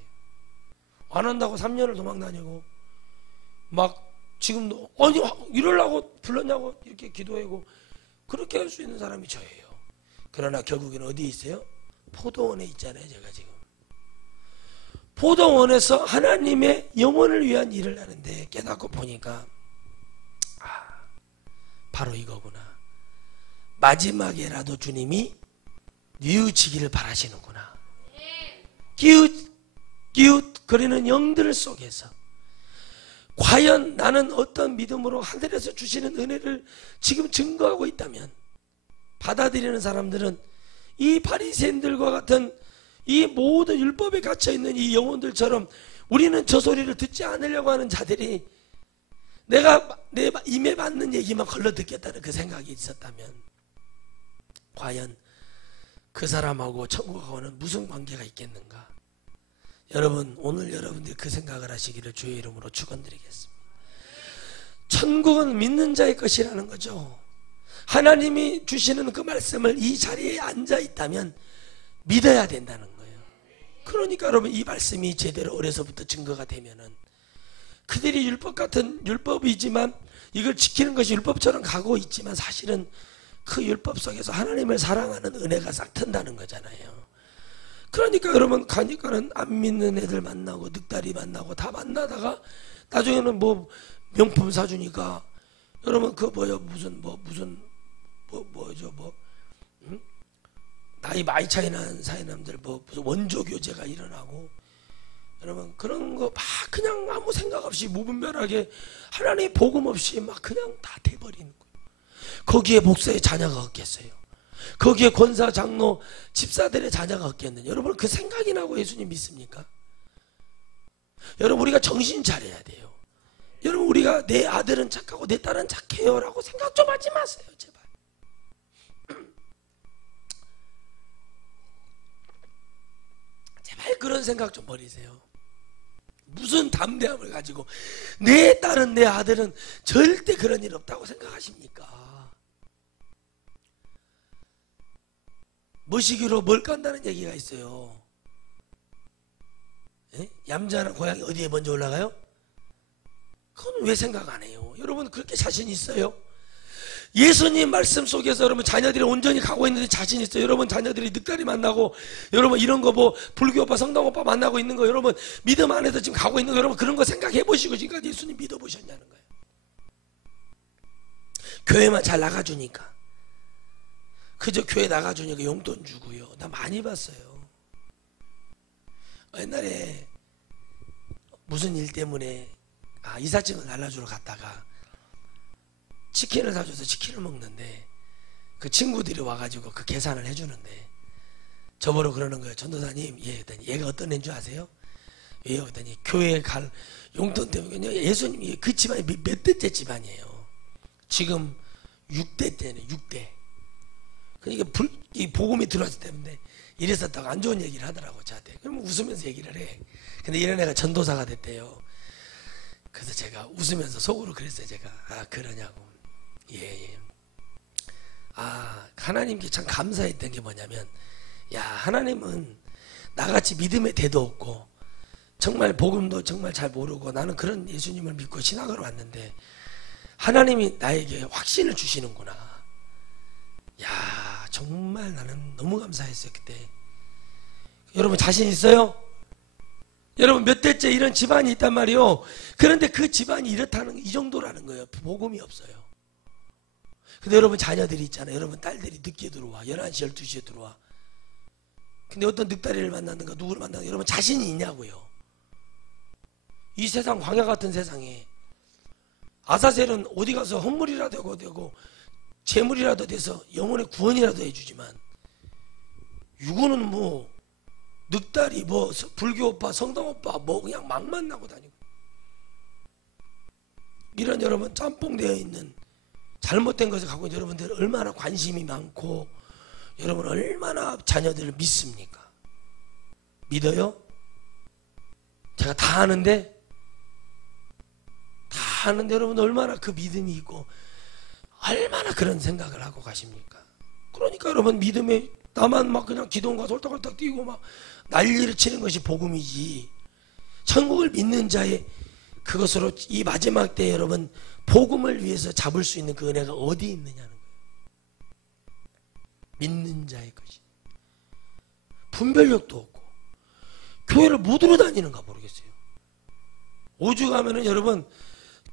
안 한다고 3년을 도망 다니고 막 지금도 아니 이러려고 불렀냐고 이렇게 기도하고 그렇게 할 수 있는 사람이 저예요. 그러나 결국에는 어디에 있어요? 포도원에 있잖아요. 제가 지금 포도원에서 하나님의 영혼을 위한 일을 하는데 깨닫고 보니까 바로 이거구나. 마지막에라도 주님이 뉘우치기를 바라시는구나. 기웃거리는 영들 속에서 과연 나는 어떤 믿음으로 하늘에서 주시는 은혜를 지금 증거하고 있다면, 받아들이는 사람들은 이 바리새인들과 같은 이 모든 율법에 갇혀있는 이 영혼들처럼 우리는 저 소리를 듣지 않으려고 하는 자들이 내가 내 입에 맞는 얘기만 걸러 듣겠다는 그 생각이 있었다면, 과연 그 사람하고 천국하고는 무슨 관계가 있겠는가? 여러분 오늘 여러분들이 그 생각을 하시기를 주의 이름으로 축원드리겠습니다. 천국은 믿는 자의 것이라는 거죠. 하나님이 주시는 그 말씀을 이 자리에 앉아 있다면 믿어야 된다는 거예요. 그러니까 여러분 이 말씀이 제대로 어려서부터 증거가 되면은 그들이 율법 같은 율법이지만 이걸 지키는 것이 율법처럼 가고 있지만 사실은 그 율법 속에서 하나님을 사랑하는 은혜가 싹 튼다는 거잖아요. 그러니까 여러분 가니까는 안 믿는 애들 만나고 늑다리 만나고 다 만나다가 나중에는 뭐 명품 사주니까 여러분 그 뭐요 나이 많이 차이 나는 사이남들 무슨 원조 교제가 일어나고, 여러분 그런 거 막 그냥 아무 생각 없이 무분별하게 하나님의 복음 없이 막 그냥 다 돼버리는 거예요. 거기에 목사의 자녀가 없겠어요? 거기에 권사 장로 집사들의 자녀가 없겠느냐? 여러분 그 생각이 나고 예수님 믿습니까? 여러분 우리가 정신 차려야 돼요. 여러분 우리가 내 아들은 착하고 내 딸은 착해요 라고 생각 좀 하지 마세요 제발. 제발 그런 생각 좀 버리세요. 무슨 담대함을 가지고 내 딸은 내 아들은 절대 그런 일 없다고 생각하십니까? 머시기로 뭘 깐다는 얘기가 있어요. 예? 얌전한 고양이 어디에 먼저 올라가요? 그건 왜 생각 안 해요? 여러분 그렇게 자신 있어요? 예수님 말씀 속에서 여러분 자녀들이 온전히 가고 있는데 자신 있어요? 여러분 자녀들이 늑다리 만나고 여러분 이런 거 뭐 불교 오빠 성당 오빠 만나고 있는 거 여러분 믿음 안에서 지금 가고 있는 거 여러분 그런 거 생각해 보시고 지금까지 예수님 믿어보셨냐는 거예요. 교회만 잘 나가주니까, 그저 교회 나가주니까 용돈 주고요. 나 많이 봤어요. 옛날에 무슨 일 때문에 이삿짐을 날라주러 갔다가 치킨을 사줘서 치킨을 먹는데 그 친구들이 와가지고 그 계산을 해주는데 저보러 그러는 거예요. 전도사님, 얘가 어떤 애인 줄 아세요? 왜요? 그랬더니 교회에 갈 용돈 때문에. 예수님이 그 집안이 몇 대째 집안이에요. 지금 6대째네 6대. 그러니까 이 복음이 들어왔기 때문에 이랬었다고 안 좋은 얘기를 하더라고 저한테. 그러면 웃으면서 얘기를 해. 근데 이런 애가 전도사가 됐대요. 그래서 제가 웃으면서 속으로 그랬어요. 제가 그러냐고. 예. 하나님께 참 감사했던 게 뭐냐면, 야 하나님은 나같이 믿음의 대도 없고 정말 복음도 정말 잘 모르고 나는 그런 예수님을 믿고 신학을 왔는데 하나님이 나에게 확신을 주시는구나. 야, 정말 나는 너무 감사했어요 그때. 여러분 자신 있어요? 여러분 몇 대째 이런 집안이 있단 말이요. 그런데 그 집안이 이렇다는 이 정도라는 거예요. 복음이 없어요. 근데 여러분 자녀들이 있잖아요. 여러분 딸들이 늦게 들어와. 11시 12시에 들어와. 근데 어떤 늑다리를 만났는가 누구를 만났는가 여러분 자신이 있냐고요. 이 세상 광야 같은 세상에 아사셀은 어디 가서 헌물이라도 되고 재물이라도 돼서 영혼의 구원이라도 해주지만 유고는 뭐 늑다리 뭐 불교오빠 성당오빠 뭐 그냥 막 만나고 다니고 이런 여러분 짬뽕되어 있는 잘못된 것을 갖고 있는 여러분들 얼마나 관심이 많고 여러분 얼마나 자녀들을 믿습니까? 믿어요? 제가 다 아는데 여러분 얼마나 그 믿음이 있고 얼마나 그런 생각을 하고 가십니까? 그러니까 여러분 믿음에 나만 막 그냥 기도원가 솔딱솔딱 뛰고 막 난리를 치는 것이 복음이지. 천국을 믿는 자의 그것으로 이 마지막 때에 여러분 복음을 위해서 잡을 수 있는 그 은혜가 어디 있느냐는 거예요. 믿는 자의 것이. 분별력도 없고 교회를 못 들어 다니는가 모르겠어요. 오죽하면은 여러분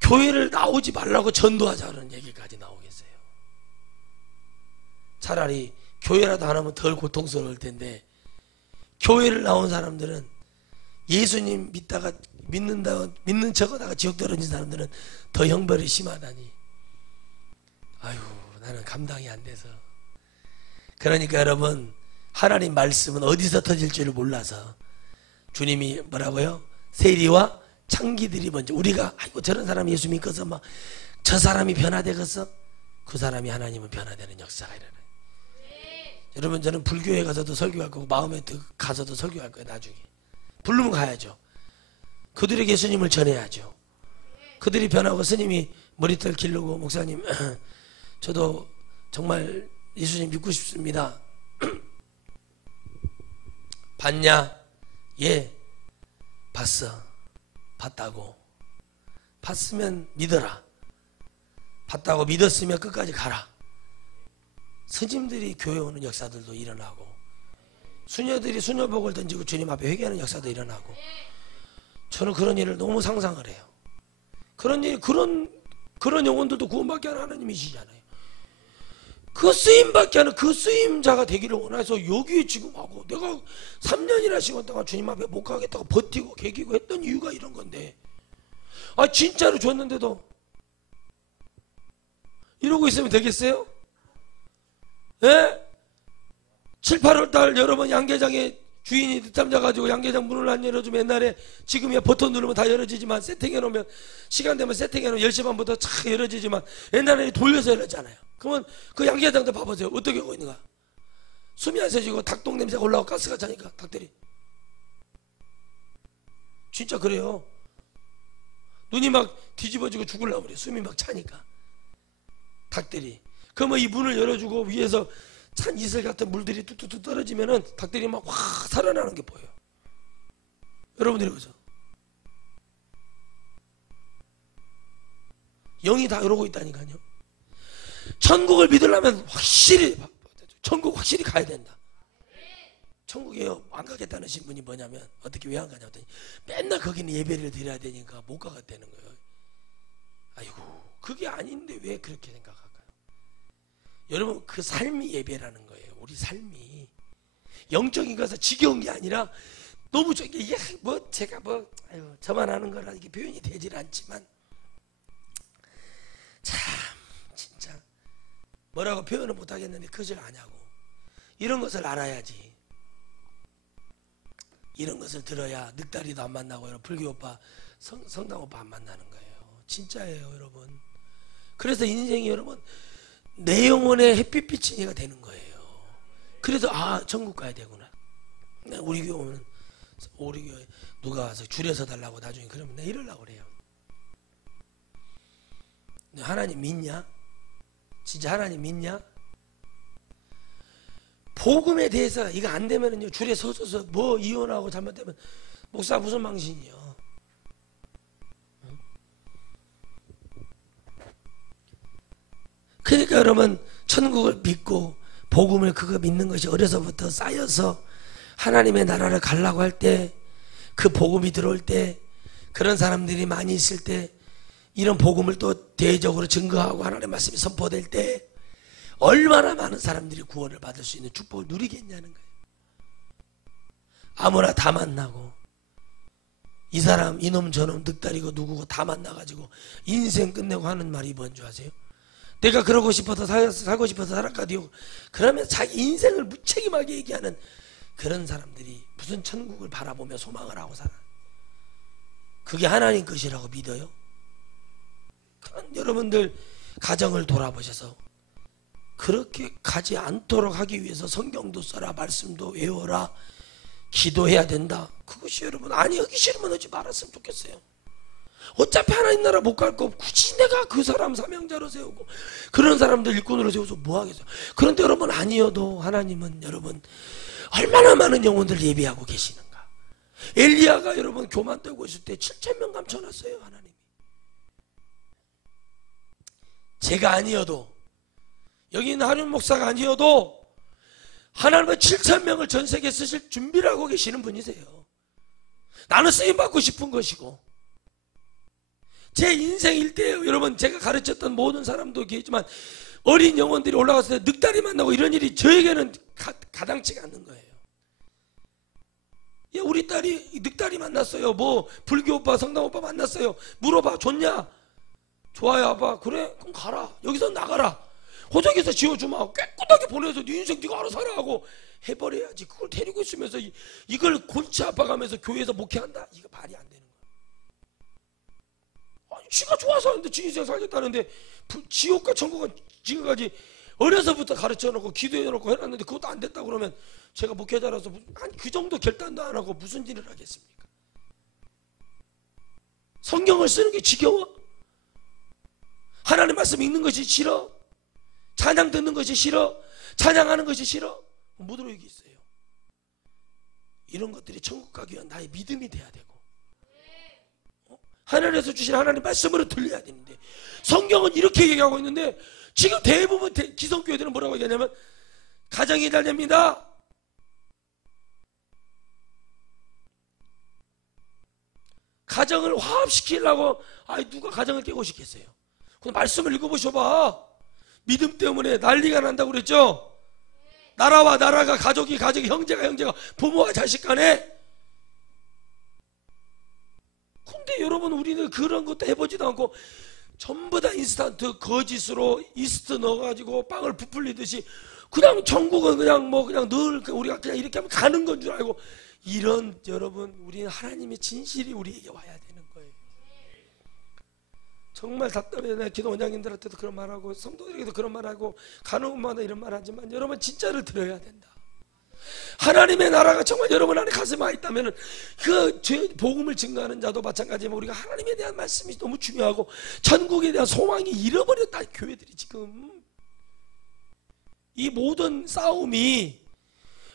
교회를 나오지 말라고 전도하자는 얘기까지 나오겠어요. 차라리 교회라도 안 하면 덜 고통스러울 텐데 교회를 나온 사람들은 예수님 믿다가 믿는 척하다가 지옥 떨어진 사람들은 더 형벌이 심하다니. 아유 나는 감당이 안 돼서. 그러니까 여러분 하나님 말씀은 어디서 터질 줄을 몰라서 주님이 뭐라고요? 세리와 창기들이 먼저 우리가 아이고 저런 사람이 예수 믿고서 막 저 사람이 변화되겠어? 그 사람이 하나님은 변화되는 역사가 일어나요. 여러분 저는 불교에 가서도 설교할 거고 마음에 가서도 설교할 거예요. 나중에 부르면 가야죠. 그들에게 예수님을 전해야죠. 그들이 변하고 스님이 머리털 기르고 목사님 저도 정말 예수님 믿고 싶습니다. 봤냐? 예 봤어. 봤다고. 봤으면 믿어라. 봤다고 믿었으면 끝까지 가라. 스님들이 교회 오는 역사들도 일어나고 수녀들이 수녀복을 던지고 주님 앞에 회개하는 역사도 일어나고 저는 그런 일을 너무 상상을 해요. 그런 일 그런 영혼들도 구원받게 하는 하나님이시잖아요. 그 쓰임받게 하는 그 쓰임자가 되기를 원해서 여기에 지금 하고 내가 3년이나 시간 동안 주님 앞에 못 가겠다고 버티고 개기고 했던 이유가 이런 건데 아 진짜로 줬는데도 이러고 있으면 되겠어요? 예? 7, 8월 달 여러분 양계장에 주인이 늦잠 자가지고 양계장 문을 안 열어주면 옛날에 지금이야 버튼 누르면 다 열어지지만 세팅해 놓으면 시간 되면 세팅해 놓으면 10시 반부터 착 열어지지만 옛날에는 돌려서 열었잖아요. 그러면 그 양계장도 봐보세요. 어떻게 하고 있는가? 숨이 안 쉬어지고 닭똥 냄새가 올라오고 가스가 차니까 닭들이 진짜 그래요. 눈이 막 뒤집어지고 죽으려고 그래. 숨이 막 차니까 닭들이. 그러면 이 문을 열어주고 위에서 찬 이슬 같은 물들이 뚝뚝뚝 떨어지면은 닭들이 막 확 살아나는 게 보여요. 여러분들이 그죠? 영이 다 이러고 있다니까요. 천국을 믿으려면 천국 확실히 가야 된다. 천국에 안 가겠다는 신분이 뭐냐면 어떻게 왜 안 가냐 했더니 맨날 거기는 예배를 드려야 되니까 못 가겠다는 거예요. 아이고 그게 아닌데 왜 그렇게 생각할까요? 여러분 그 삶이 예배라는 거예요. 우리 삶이 영적인 것은 지겨운 게 아니라 너무 이게 뭐 제가 뭐 아유 저만 하는 거라 이게 표현이 되질 않지만 참 진짜 뭐라고 표현을 못 하겠는데 그걸 아냐고. 이런 것을 알아야지. 이런 것을 들어야 늑다리도 안 만나고 여러분 불교 오빠 성당 오빠 안 만나는 거예요. 진짜예요 여러분. 그래서 인생이 여러분 내 영혼의 햇빛 비치니가 되는 거예요. 그래서 아 천국 가야 되구나. 우리 교회 오면 우리 교회 누가 와서 줄여서 달라고 나중에 그러면 내가 이러려고 그래요. 하나님 믿냐? 진짜 하나님 믿냐? 복음에 대해서 이거 안 되면은요 줄에 서서 뭐 이혼하고 잘못되면 목사 무슨 망신이요? 그러니까 여러분 천국을 믿고 복음을 그거 믿는 것이 어려서부터 쌓여서 하나님의 나라를 가려고 할 때, 그 복음이 들어올 때, 그런 사람들이 많이 있을 때, 이런 복음을 또 대외적으로 증거하고 하나님의 말씀이 선포될 때 얼마나 많은 사람들이 구원을 받을 수 있는 축복을 누리겠냐는 거예요. 아무나 다 만나고, 이 사람 이놈 저놈 늑다리고 누구고 다 만나가지고 인생 끝내고 하는 말이 뭔지 아세요? 내가 그러고 싶어서 살고 싶어서 살았가디요. 그러면 자기 인생을 무책임하게 얘기하는 그런 사람들이 무슨 천국을 바라보며 소망을 하고 살아? 그게 하나님 것이라고 믿어요? 여러분들 가정을 돌아보셔서 그렇게 가지 않도록 하기 위해서 성경도 써라, 말씀도 외워라, 기도해야 된다. 그것이 여러분, 아니 하기 싫으면 하지 말았으면 좋겠어요. 어차피 하나님 나라 못 갈 거 굳이 내가 그 사람 사명자로 세우고 그런 사람들 일꾼으로 세워서 뭐 하겠어요. 그런데 여러분, 아니어도 하나님은 여러분 얼마나 많은 영혼들 예비하고 계시는가. 엘리야가 여러분 교만 떨고 있을 때 7,000명 감춰놨어요. 하나님이. 제가 아니어도, 여기 있는 하륜 목사가 아니어도 하나님은 7,000명을 전 세계에 쓰실 준비를 하고 계시는 분이세요. 나는 쓰임받고 싶은 것이고, 제 인생 일대예요. 여러분, 제가 가르쳤던 모든 사람도 계시지만 어린 영혼들이 올라갔을 때 늑다리 만나고 이런 일이 저에게는 가당치가 않는 거예요. 야, 우리 딸이 늑다리 만났어요. 뭐 불교 오빠, 성당 오빠 만났어요. 물어봐. 좋냐? 좋아요 아빠. 그래? 그럼 가라. 여기서 나가라. 호적에서 지어주마. 깨끗하게 보내서 네 인생 네가 알아서 살아 하고 해버려야지. 그걸 데리고 있으면서 이걸 골치 아파가면서 교회에서 목회한다? 이거 말이 안 되는 거야. 아니, 지가 좋아서 하는데 지 인생 살겠다는데 지옥과 천국은 지금까지 어려서부터 가르쳐놓고 기도해놓고 해놨는데 그것도 안 됐다 그러면 제가 목회자라서 아니 그 정도 결단도 안 하고 무슨 일을 하겠습니까? 성경을 쓰는 게 지겨워? 하나님 말씀 읽는 것이 싫어? 찬양 듣는 것이 싫어? 찬양하는 것이 싫어? 못 여기 있어요. 이런 것들이 천국 가기 위한 나의 믿음이 돼야 되고, 하늘에서 주신 하나님 말씀으로 들려야 되는데, 성경은 이렇게 얘기하고 있는데 지금 대부분 기성교회들은 뭐라고 얘기하냐면 가정이 잘 됩니다. 가정을 화합시키려고, 아이 누가 가정을 깨고 싶겠어요? 그럼 말씀을 읽어보셔봐. 믿음 때문에 난리가 난다고 그랬죠? 나라와 나라가, 가족이 형제가 부모와 자식 간에. 근데 여러분, 우리는 그런 것도 해보지도 않고 전부 다 인스턴트 거짓으로 이스트 넣어가지고 빵을 부풀리듯이 그냥 전국은 그냥 늘 우리가 그냥 이렇게 하면 가는 건 줄 알고, 이런 여러분, 우리는 하나님의 진실이 우리에게 와야 되는 거예요. 정말 답답해요. 내가 기도 원장님들한테도 그런 말하고 성도들에게도 그런 말하고 가는 곳마다 이런 말하지만 여러분 진짜를 들어야 된다. 하나님의 나라가 정말 여러분 안에 가슴에 와 있다면 그 복음을 증거하는 자도 마찬가지지만 우리가 하나님에 대한 말씀이 너무 중요하고 천국에 대한 소망이 잃어버렸다. 교회들이 지금 이 모든 싸움이,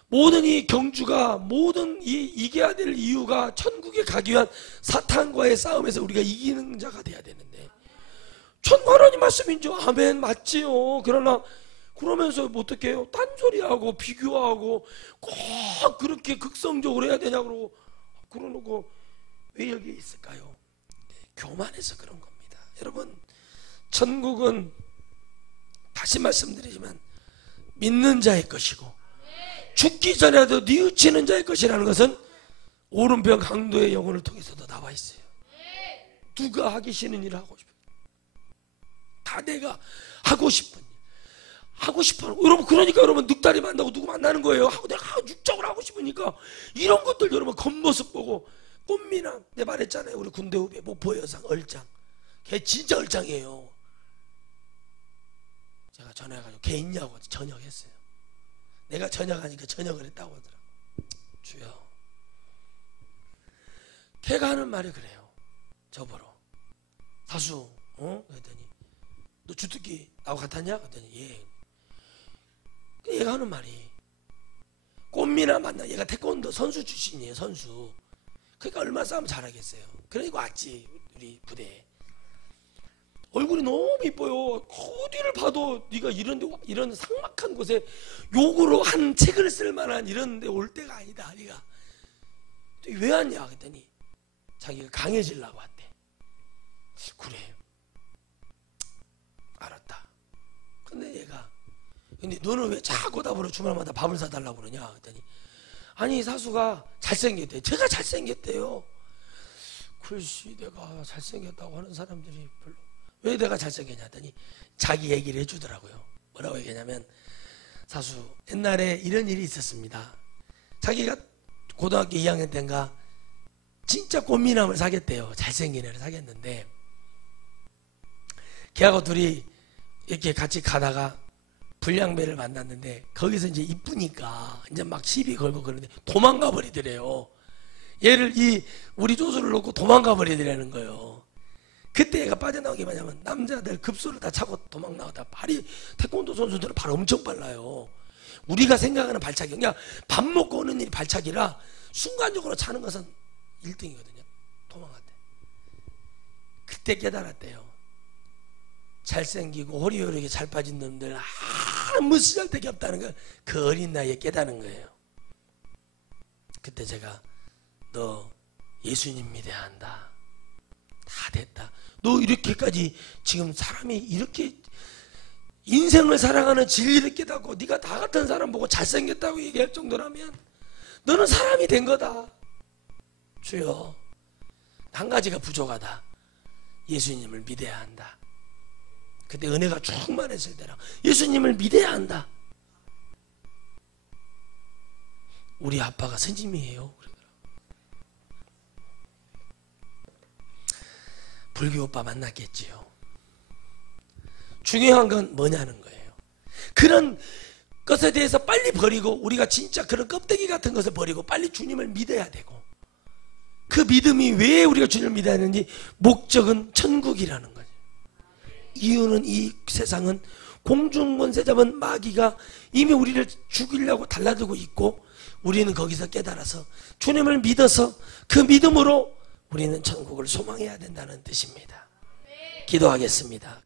모든 이 경주가, 모든 이겨야 될 이유가 천국에 가기 위한 사탄과의 싸움에서 우리가 이기는 자가 돼야 되는데, 하나님 말씀인죠. 아멘, 맞지요. 그러면서 뭐 어떻게 해요? 딴소리하고 비교하고 꼭 그렇게 극성적으로 해야 되냐고 그러고 왜 여기 있을까요? 교만해서 그런 겁니다. 여러분, 천국은 다시 말씀드리지만 믿는 자의 것이고 죽기 전에도 뉘우치는 자의 것이라는 것은 오른편 강도의 영혼을 통해서도 나와 있어요. 누가 하기 싫은 일을 하고 싶어요. 다 내가 하고 싶은 일, 하고 싶어요. 여러분, 그러니까 여러분 늑다리 만나고 누구 만나는 거예요. 하고 내가 육적으로 하고 싶으니까 이런 것들 여러분 겉모습 보고 꽃미남, 내 말했잖아요. 우리 군대 후배 목포 여상 얼짱, 걔 진짜 얼짱이에요. 제가 전화해가지고 걔 있냐고 전역했어요. 내가 전역하니까 전역을 했다고 하더라고. 주여, 걔가 하는 말이 그래요. 저보러 사수, 그랬더니 너 주특기 나하고 같았냐? 그랬더니 예. 얘가 하는 말이 꽃미남 만나. 얘가 태권도 선수 출신이에요. 선수. 그러니까 얼마나 싸움 잘하겠어요. 그러니까 왔지 우리 부대에. 얼굴이 너무 이뻐요. 어디를 봐도 네가 이런 삭막한 곳에 욕으로 한 책을 쓸 만한 이런 데 올 때가 아니다. 네가 왜 왔냐 그랬더니 자기가 강해지려고 왔대. 그래, 알았다. 근데 너는 왜 자꾸 답으로 주말마다 밥을 사달라고 그러냐 그랬더니, 아니 사수가 잘생겼대. 제가 잘생겼대요. 글쎄, 내가 잘생겼다고 하는 사람들이 별로. 왜 내가 잘생겼냐 했더니 자기 얘기를 해주더라고요. 뭐라고 얘기하냐면, 사수 옛날에 이런 일이 있었습니다. 자기가 고등학교 2학년 때인가 진짜 꽃미남을 사귀었대요. 잘생긴 애를 사귀었는데, 걔하고 둘이 이렇게 같이 가다가 불량배를 만났는데, 거기서 이제 이쁘니까 이제 막 시비 걸고 그러는데 도망가 버리더래요. 얘를 우리 조수를 놓고 도망가 버리더라는 거예요. 그때 얘가 빠져나온 게 뭐냐면, 남자들 급소를 다 차고 도망 나오다. 발이, 태권도 선수들은 발 엄청 빨라요. 우리가 생각하는 발차기, 그냥 밥 먹고 오는 일이 발차기라 순간적으로 차는 것은 1등이거든요. 도망갔대. 그때 깨달았대요. 잘생기고 호리호리하게 잘 빠진 놈들 아무 쓰잘데기 없다는 걸 그 어린 나이에 깨닫는 거예요. 그때 제가, 너 예수님 믿어야 한다. 다 됐다. 너 이렇게까지 지금 사람이 이렇게 인생을 살아가는 진리를 깨닫고 네가 나 같은 사람 보고 잘생겼다고 얘기할 정도라면 너는 사람이 된 거다. 주여, 한 가지가 부족하다. 예수님을 믿어야 한다. 그때 은혜가 충만했을 때라 예수님을 믿어야 한다. 우리 아빠가 스님이에요. 불교 오빠 만났겠지요. 중요한 건 뭐냐는 거예요. 그런 것에 대해서 빨리 버리고, 우리가 진짜 그런 껍데기 같은 것을 버리고 빨리 주님을 믿어야 되고, 그 믿음이 왜 우리가 주님을 믿어야 하는지, 목적은 천국이라는 거죠. 이유는 이 세상은 공중권세 잡은 마귀가 이미 우리를 죽이려고 달라들고 있고, 우리는 거기서 깨달아서 주님을 믿어서 그 믿음으로 우리는 천국을 소망해야 된다는 뜻입니다. 기도하겠습니다.